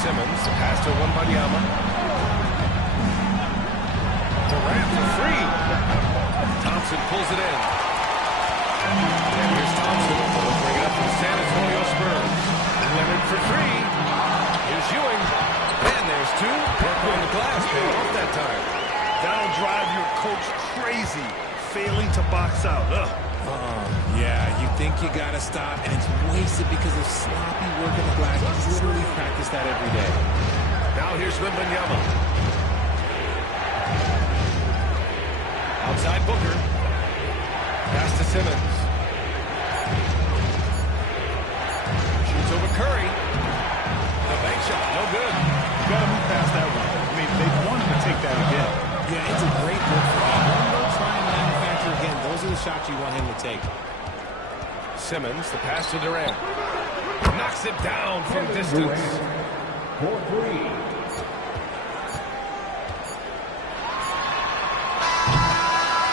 Simmons, pass to Wembanyama. Durant for 3. Thompson pulls it in. And here's Thompson. He'll bring it up for the San Antonio Spurs. Leonard for 3. Here's Ewing. And there's 2. Work on the glass. Paid off that time. That'll drive your coach crazy, failing to box out. Yeah, you think you got to stop, and it's wasted because of sloppy work in the glass. You literally practice that every day. Now here's Wembanyama. Outside Booker. Pass to Simmons. Shoots over Curry. The bank shot, no good. You got to move past that one. I mean, they wanted to take that again. Yeah, it's a great look for him. One more try and manufacture again. Those are the shots you want him to take. Simmons, the pass to Durant. Knocks it down from distance. For 3.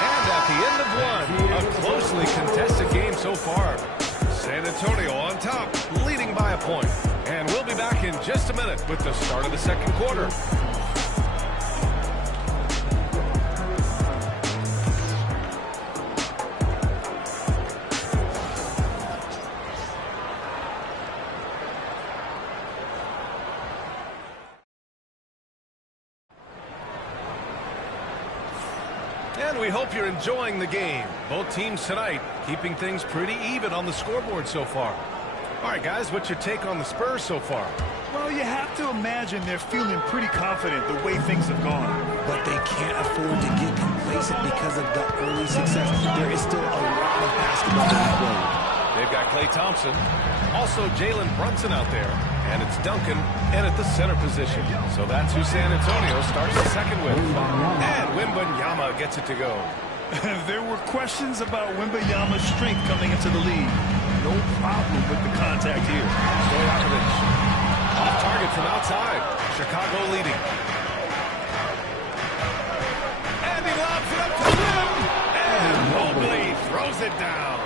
And at the end of one, a closely contested game so far. San Antonio on top, leading by a point. And we'll be back in just a minute with the start of the second quarter. And we hope you're enjoying the game. Both teams tonight keeping things pretty even on the scoreboard so far. All right, guys, what's your take on the Spurs so far? Well, you have to imagine they're feeling pretty confident the way things have gone. But they can't afford to get complacent because of the early success. There is still a lot of basketball to be played. They've got Klay Thompson, also Jalen Brunson out there, and it's Duncan in at the center position. So that's who San Antonio starts the second with. And Wembanyama gets it to go. There were questions about Wembanyama's strength coming into the league. No problem with the contact here. Stojakovic off target from outside. Chicago leading. And he lobs it up to the rim. And Mobley throws it down.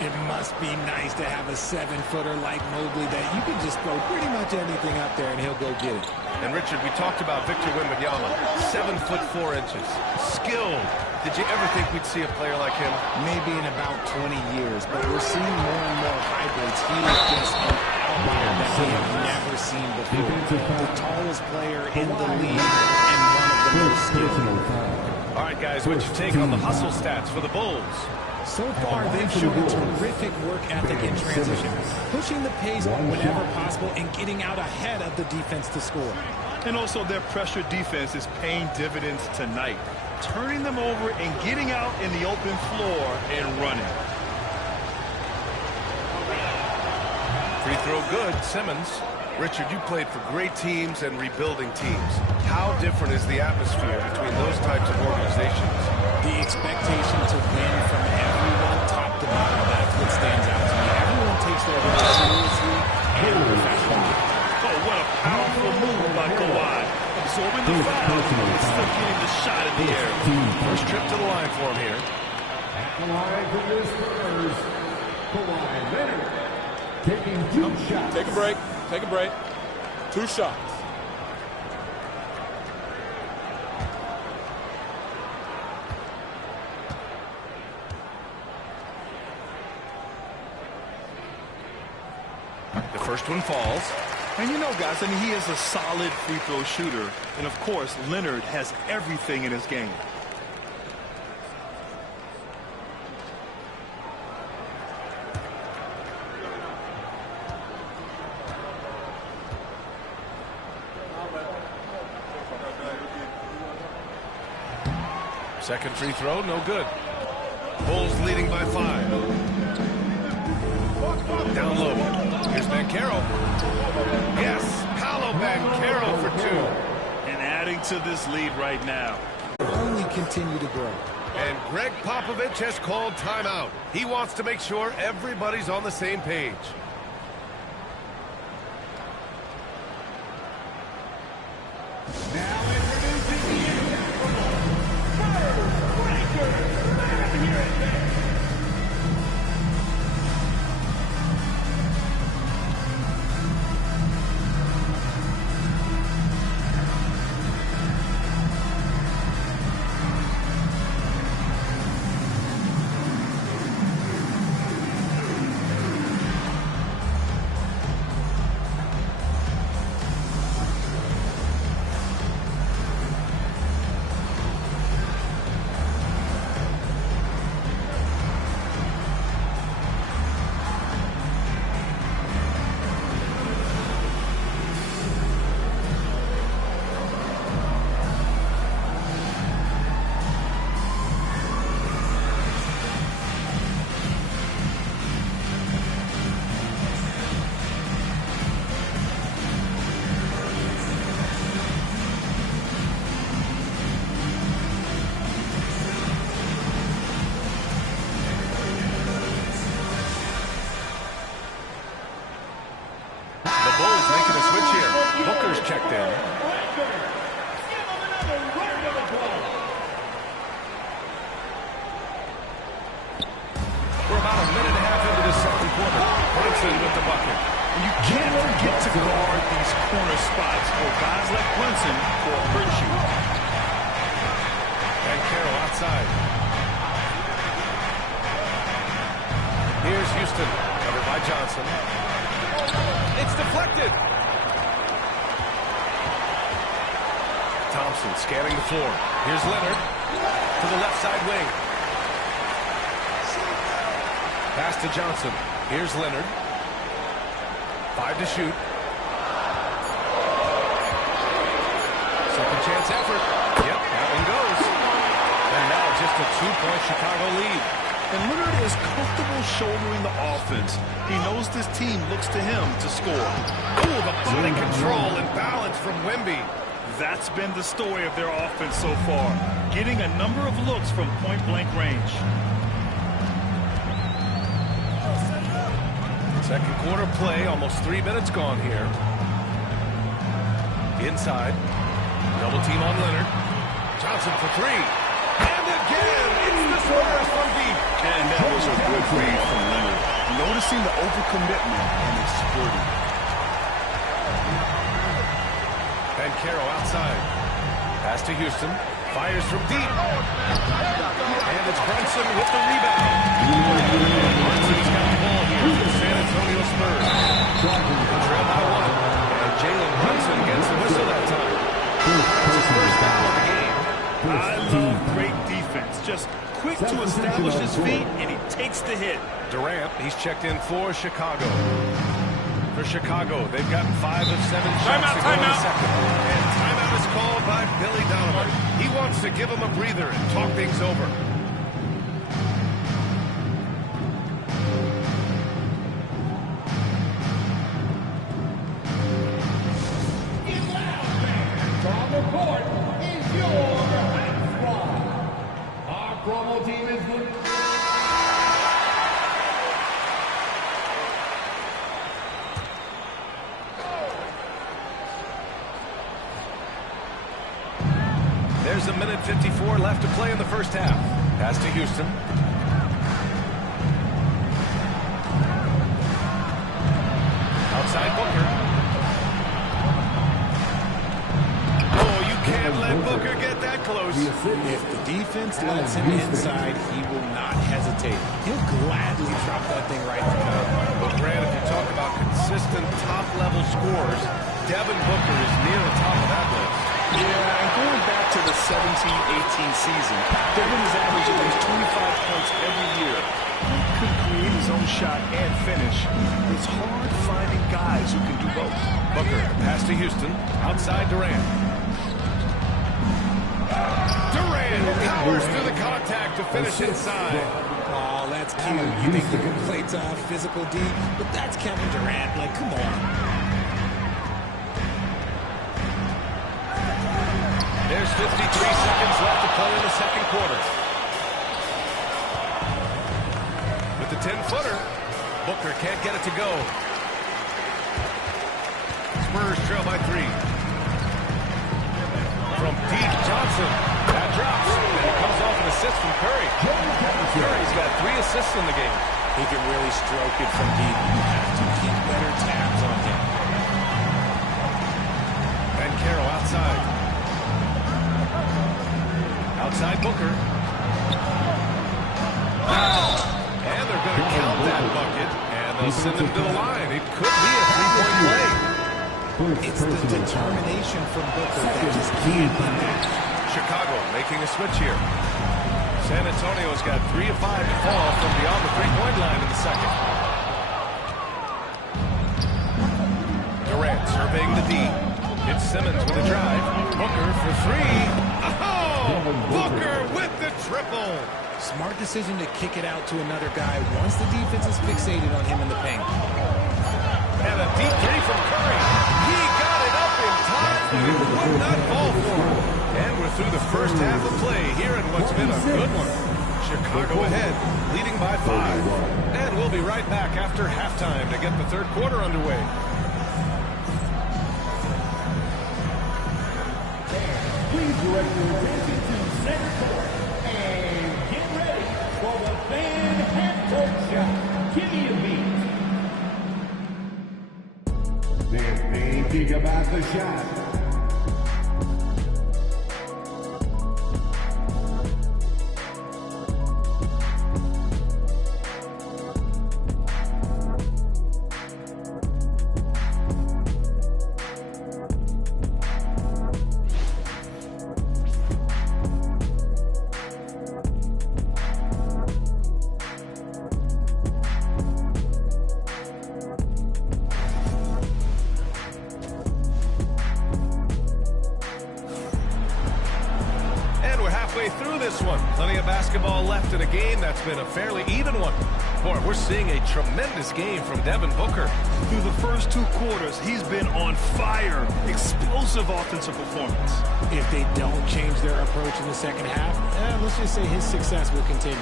It must be nice to have a 7-footer like Mobley that you can just throw pretty much anything up there and he'll go get it. And Richard, we talked about Victor Wembanyama, 7 foot 4 inches, skilled. Did you ever think we'd see a player like him? Maybe in about 20 years, but we're seeing more and more hybrids. He is just an outlier that we have never seen before. The tallest player in the league and one of the most skilled. All right, guys, what's your take on the hustle stats for the Bulls? So far, they've shown a terrific work ethic in transition, pushing the pace whenever possible and getting out ahead of the defense to score. And also their pressure defense is paying dividends tonight, turning them over and getting out in the open floor and running. Free throw good, Simmons. Richard, you played for great teams and rebuilding teams. How different is the atmosphere between those types of organizations? The expectation to win from everyone top to bottom, that's what stands out to me. Everyone takes their role seriously and professionally. Oh, what a powerful move by Kawhi. Absorbing the foul, but still getting the shot in the air. First trip to the line for him here. At the line for the Spurs, Kawhi Leonard taking 2 shots. Take a break. Take a break. 2 shots. The first one falls. And you know, guys, I mean, he is a solid free throw shooter. And, of course, Leonard has everything in his game. Second free throw, no good. Bulls leading by 5. Down low. Here's Banchero. Yes, Paolo Banchero for 2. And adding to this lead right now. Only continue to grow. And Greg Popovich has called timeout. He wants to make sure everybody's on the same page. Now introducing the inevitable third breaker. Let him hear it, man. Checked in. We're about a minute and a half into the second quarter. Brunson with the bucket. You can't forget to guard these corner spots for guys like Brunson will hurt you. Banchero outside. Here's Houston, covered by Johnson. It's deflected. Thompson scanning the floor. Here's Leonard to the left side wing. Pass to Johnson. Here's Leonard. 5 to shoot. Second chance effort. Yep, that one goes. And now just a 2-point Chicago lead. And Leonard is comfortable shouldering the offense. He knows this team looks to him to score. Oh, the body control and balance from Wemby. That's been the story of their offense so far, getting a number of looks from point-blank range. Second quarter play, almost 3 minutes gone here. Inside, double team on Leonard. Johnson for 3. And again, it's the Spurs from deep. And that was a good read from Leonard. Noticing the overcommitment and exploiting. Banchero outside. Pass to Houston. Fires from deep. And it's Brunson with the rebound. Brunson's got the ball here for the San Antonio Spurs. Trail by 1. And Jalen Brunson gets the whistle that time. That's his first foul of the game. I love great defense. Just quick to establish his feet, and he takes the hit. Durant, he's checked in for Chicago. For Chicago, they've gotten 5 of 7 shots to go in the second. And timeout is called by Billy Donovan. He wants to give him a breather and talk things over. Get loud, fans. On the court is your high squad. Our promo team is good. There's a minute 54 left to play in the first half. Pass to Houston. Outside Booker. Oh, you can't let Booker get that close. If the defense lets him inside, he will not hesitate. He'll gladly drop that thing right in the middle. But Grant, if you talk about consistent top-level scores, Devin Booker is near the top of that list. Yeah, and going back to the 17-18 season, Devin is averaging at least 25 points every year. He could create his own shot and finish. It's hard finding guys who can do both. Booker, pass to Houston. Outside Durant. Durant Durant powers through the contact to finish inside. Oh, that's cute. You think you can play tough, physical D, but that's Kevin Durant. Like, come on. There's 53 seconds left to play in the second quarter. With the 10-footer, Booker can't get it to go. Spurs trail by 3. From deep, Johnson. That drops. And it comes off an assist from Curry. Curry's got 3 assists in the game. He can really stroke it from deep. You have to keep better tabs on him. Ben Carroll outside. Outside Booker. And they're going to count that bucket. And they'll send him to the line. It could be a 3-point play. It's the determination from Booker that just can't be matched. Chicago making a switch here. San Antonio's got 3 of 5 to fall from beyond the 3-point line in the second. Durant surveying the D. It's Simmons with a drive. Booker for 3. Oh! Booker with the triple. Smart decision to kick it out to another guy once the defense is fixated on him in the paint. And a deep 3 from Curry. He got it up in time, but it would not fall for him. And we're through the first half of play here in what's been a good one. Chicago ahead, leading by 5. And we'll be right back after halftime to get the third quarter underway. Please direct your attention to center court and get ready for the fan half-court shot. Give me a beat. They're thinking about the shot. Through this one. Plenty of basketball left in a game that's been a fairly even one. Boy, we're seeing a tremendous game from Devin Booker. Through the first 2 quarters, he's been on fire. Explosive offensive performance. If they don't change their approach in the second half, let's just say his success will continue.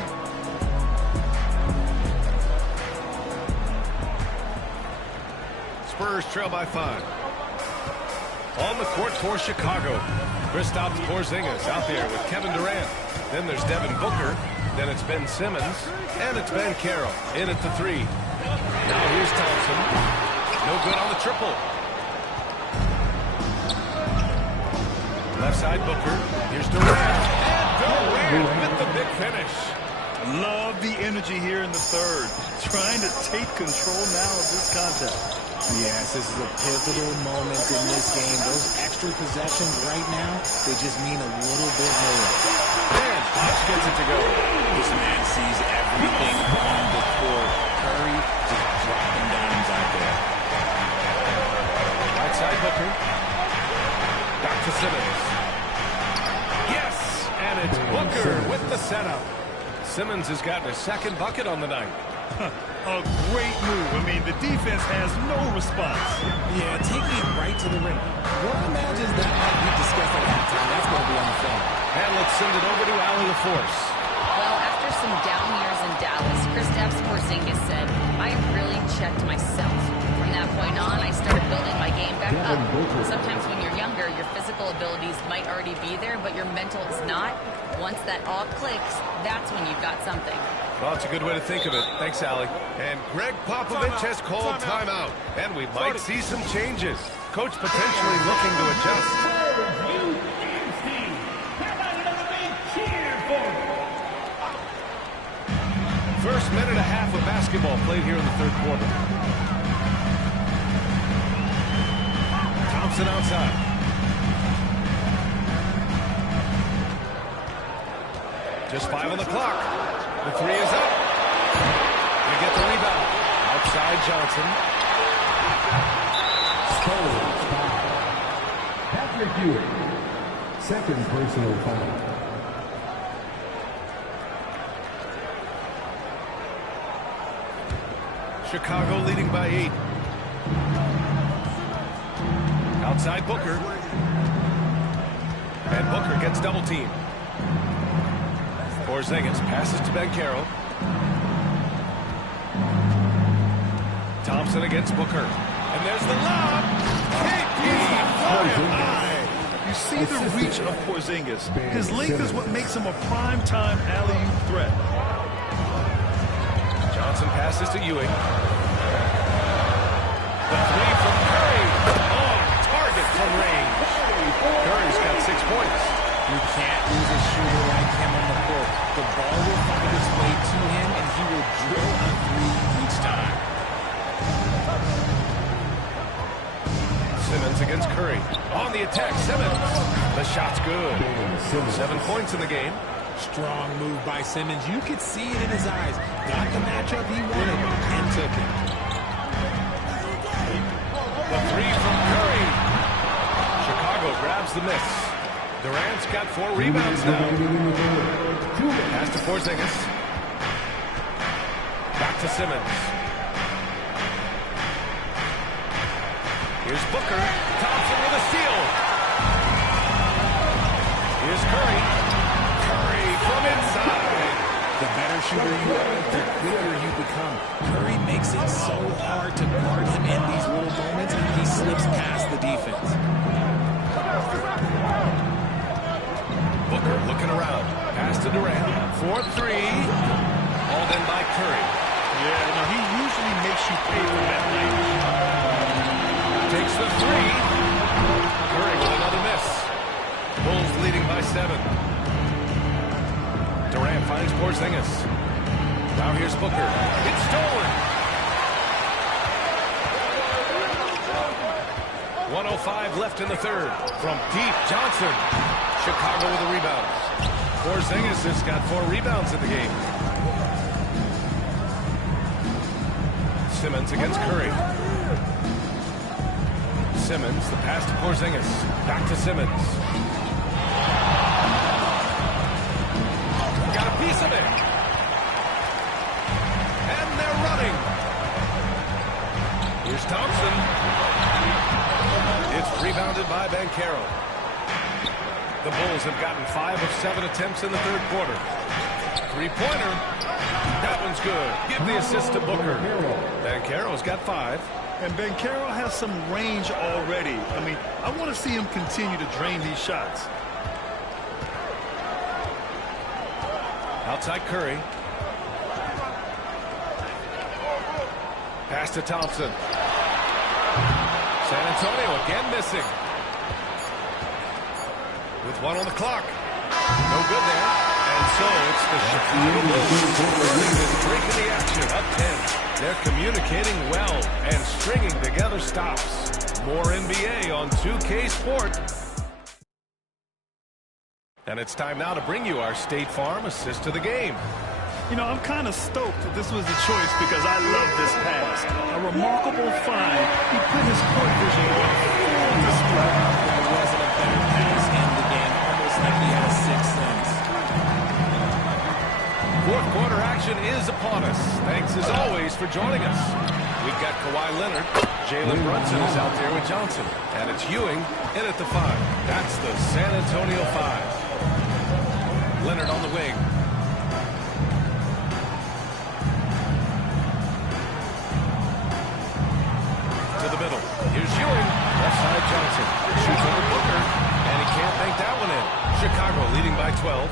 Spurs trail by 5. On the court for Chicago. Kristaps Porzingis out there with Kevin Durant. Then there's Devin Booker. Then it's Ben Simmons. And it's Ben Carroll in at the 3. Now here's Thompson. No good on the triple. Left side Booker. Here's Durant. And Durant with the big finish. Love the energy here in the third. Trying to take control now of this contest. Yes, this is a pivotal moment in this game. Those extra possessions right now, they just mean a little bit more. And Fox gets it to go. This man sees everything on the court. Curry just dropping dimes out there. Right side Booker. Back to Simmons. Yes! And it's Booker with the setup. Simmons has gotten a second bucket on the night. A great move. I mean, the defense has no response. Yeah, taking it right to the rim. One imagines that might be discussed at halftime. That's going to be on the film. And let's send it over to Allie LaForce. Well, after some down years in Dallas, Kristaps Porzingis said, I really checked myself. From that point on, I started building my game back up. Sometimes when you're younger, your physical abilities might already be there, but your mental is not. Once that all clicks, that's when you've got something. Well, it's a good way to think of it. Thanks, Allie. And Greg Popovich has called timeout. And we might see some changes. Coach potentially looking to adjust. First minute and a half of basketball played here in the third quarter. Thompson outside. Just 5 on the clock. The 3 is up. They get the rebound. Outside Johnson. Patrick Ewing, second personal foul. Chicago leading by 8. Outside Booker. And Booker gets double teamed. Porzingis passes to Bankero. Thompson against Booker. And there's the lob. KP flying high. You see the reach of Porzingis. His length is what makes him a prime-time alley-oop threat. Johnson passes to Ewing. The three from Curry. On target from range. Curry's got 6 points. You can't lose a shooter like him on the court. The ball will find its way to him, and he will drill a three each time. Simmons against Curry. On the attack, Simmons. The shot's good. 7 points in the game. Strong move by Simmons. You could see it in his eyes. Got the matchup he wanted and took it. The three from Curry. Chicago grabs the miss. Durant's got 4 rebounds now. Pass to Porzingis. Back to Simmons. Here's Booker. Thompson with a steal. Here's Curry. Curry from inside. The better shooter you are, the quicker you become. Curry makes it so hard to guard him in these little moments. He slips past the defense. Booker looking around. Pass to Durant. 4-3. All in by Curry. Yeah, no, he usually makes you pay for that late. Takes the three. Curry with another miss. Bulls leading by 7. Durant finds Porzingis. Now here's Booker. It's stolen. 1:05 left in the third. From deep, Johnson. Chicago with the rebounds. Porzingis has got 4 rebounds in the game. Simmons against Curry. Simmons, the pass to Porzingis. Back to Simmons. Got a piece of it. And they're running. Here's Thompson. It's rebounded by Bankero. The Bulls have gotten 5 of 7 attempts in the third quarter. Three-pointer. That one's good. Give the assist to Booker. Bankero's got 5. And Bankero has some range already. I mean, I want to see him continue to drain these shots. Outside Curry. Pass to Thompson. San Antonio again missing. With 1 on the clock. No good there. And so it's the Chicago Bulls breaking the action. Up 10. They're communicating well and stringing together stops. More NBA on 2K Sports. And it's time now to bring you our State Farm assist to the game. You know, I'm kind of stoked that this was the choice because I love this pass. A remarkable find. He put his court vision on full display. There wasn't a better pass in the game, almost like he had a sixth sense. Fourth quarter action is upon us. Thanks as always for joining us. We've got Kawhi Leonard. Jalen Brunson is out there with Johnson. And it's Ewing in at the 5. That's the San Antonio 5. Leonard on the wing. To the middle. Here's Ewing. Left side Johnson. Shoots over Booker. And he can't bank that one in. Chicago leading by 12.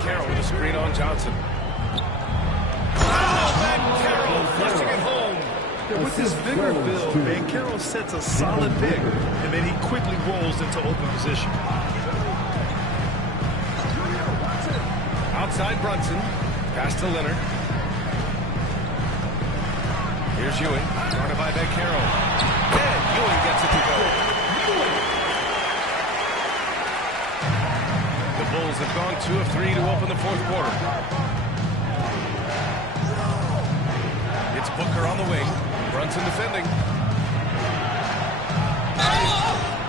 Carroll with a screen on Johnson. Carroll flushing it home. Yeah, with his bigger build, Bankero sets a solid pick, and then he quickly rolls into open position. Outside Brunson. Pass to Leonard. Here's Ewing. Guarded by Bankero. And Ewing gets it to go. The Bulls have gone 2 of 3 to open the fourth quarter. It's Booker on the wing. Brunson defending.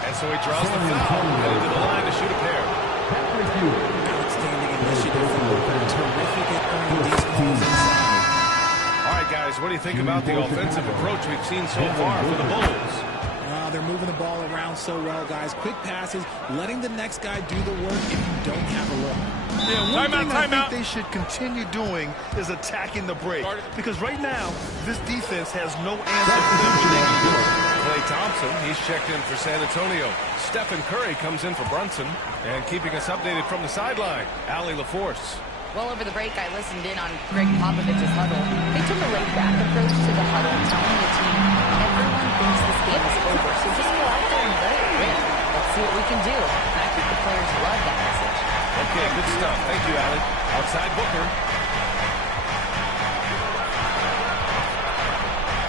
And And so he draws the foul. Headed to the line to shoot a pair. Outstanding initiative from Booker. Terrific at earning these calls inside. All right, guys, what do you think about the offensive approach we've seen so far for the Bulls? They're moving the ball around so well, guys. Quick passes, letting the next guy do the work if you don't have a look. Yeah, one thing I think they should continue doing is attacking the break. Because right now, this defense has no answer for them when they can do it. Klay Thompson, he's checked in for San Antonio. Stephen Curry comes in for Brunson. And keeping us updated from the sideline, Allie LaForce. Well, over the break, I listened in on Greg Popovich's huddle. They took a laid-back approach to the huddle, telling the team, everyone thinks this game is over, so just go out there and let it rip. Let's see what we can do. And I think the players love that message. Okay, good stuff. Thank you, Allie. Outside Booker.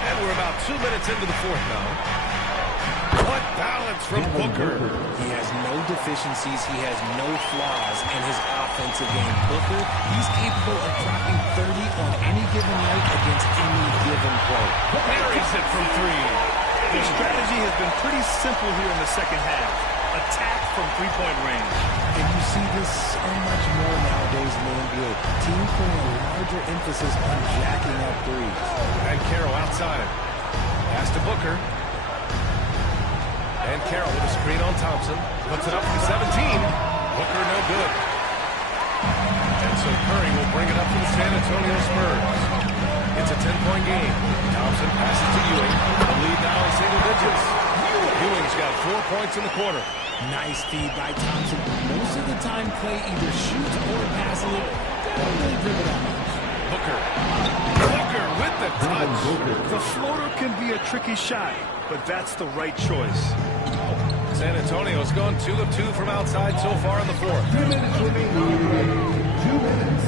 And we're about 2 minutes into the fourth now. What balance from Booker. He has no deficiencies. He has no flaws in his offensive game. Booker, he's capable of dropping 30 on any given night against any given play. Buries it from three. Their strategy has been pretty simple here in the second half. Attack from three-point range. And you see this so much more nowadays in the NBA. Teams putting a larger emphasis on jacking up threes. And Carroll outside. Pass to Booker. And Carroll with a screen on Thompson. Puts it up from 17. Booker no good. And so Curry will bring it up for the San Antonio Spurs. It's a 10-point game. Thompson passes to Ewing. The lead now in single digits. Ewing's got 4 points in the quarter. Nice feed by Thompson. Most of the time, Klay either shoots or passes it. Don't really dribble that much. Booker. Booker with the touch. The floater can be a tricky shot, but that's the right choice. San Antonio's gone 2 of 2 from outside so far in the fourth. 2 minutes remaining. 2 minutes.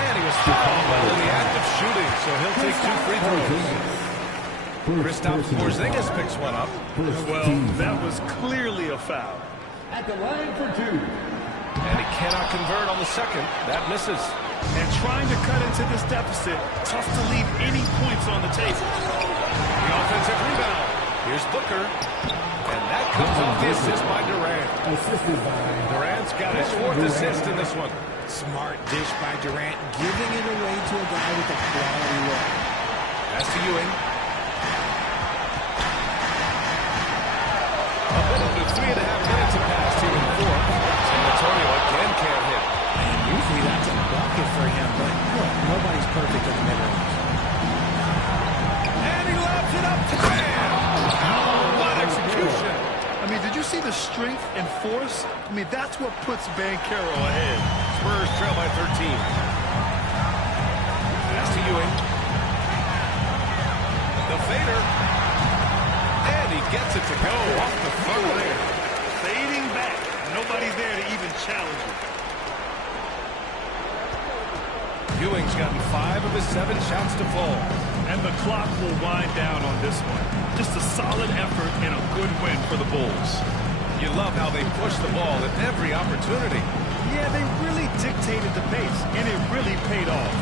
And he was fouled while in the act of shooting, so he'll take 2 free throws. Kristaps Porzingis picks one up. Well, that was clearly a foul. At the line for 2. And he cannot convert on the second. That misses. And trying to cut into this deficit, tough to leave any points on the table. The offensive rebound. Here's Booker. And that comes off the assist by Durant. Durant's got his 4th assist in this one. Smart dish by Durant, giving it away to a guy with a quality look. Pass to Ewing. A bit under 3.5 minutes have passed here in the fourth. San Antonio again can't hit. And usually that's a bucket for him, but look, nobody's perfect in the mid-range. And he lobs it up to Bam! Oh, what execution! I mean, did you see the strength and force? I mean, that's what puts Banchero ahead. Spurs trail by 13. Pass to Ewing. The fader. And he gets it to go off the front there. Fading back. Nobody there to even challenge it. Ewing's gotten 5 of his 7 shots to fall. And the clock will wind down on this one. Just a solid effort and a good win for the Bulls. You love how they push the ball at every opportunity. Yeah, they really dictated the pace, and it really paid off.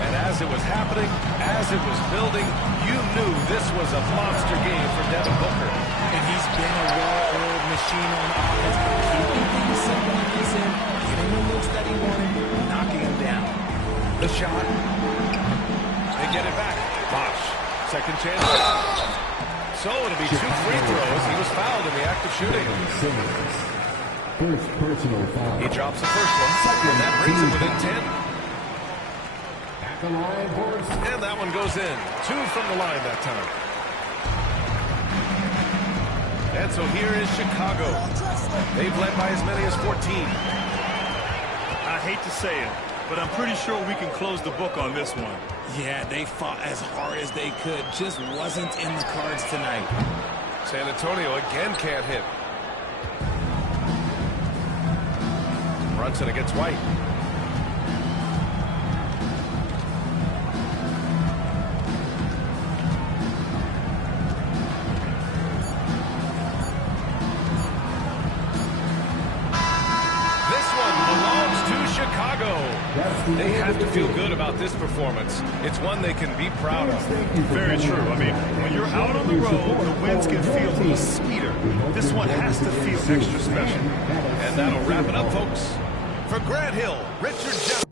And as it was happening, as it was building, you knew this was a monster game for Devin Booker. And he's been a well-oiled machine on offense, keeping things simple on this end, getting the looks that he wanted, knocking him down. The shot. They get it back. Bosh. Second chance. So it'll be 2 free throws. He was fouled in the act of shooting. First personal foul. He drops the first one, and that brings him within 10. At the line for And that one goes in. 2 from the line that time. And so here is Chicago. They've led by as many as 14. I hate to say it, but I'm pretty sure we can close the book on this one. Yeah, they fought as hard as they could. Just wasn't in the cards tonight. San Antonio again can't hit. Brunson against White. This one belongs to Chicago. They have to feel good about this performance. It's one they can be proud of. Very true. I mean, when you're out on the road, the wins can feel a little sweeter. This one has to feel extra special. And that'll wrap it up, folks. For Grant Hill, Richard Jeff.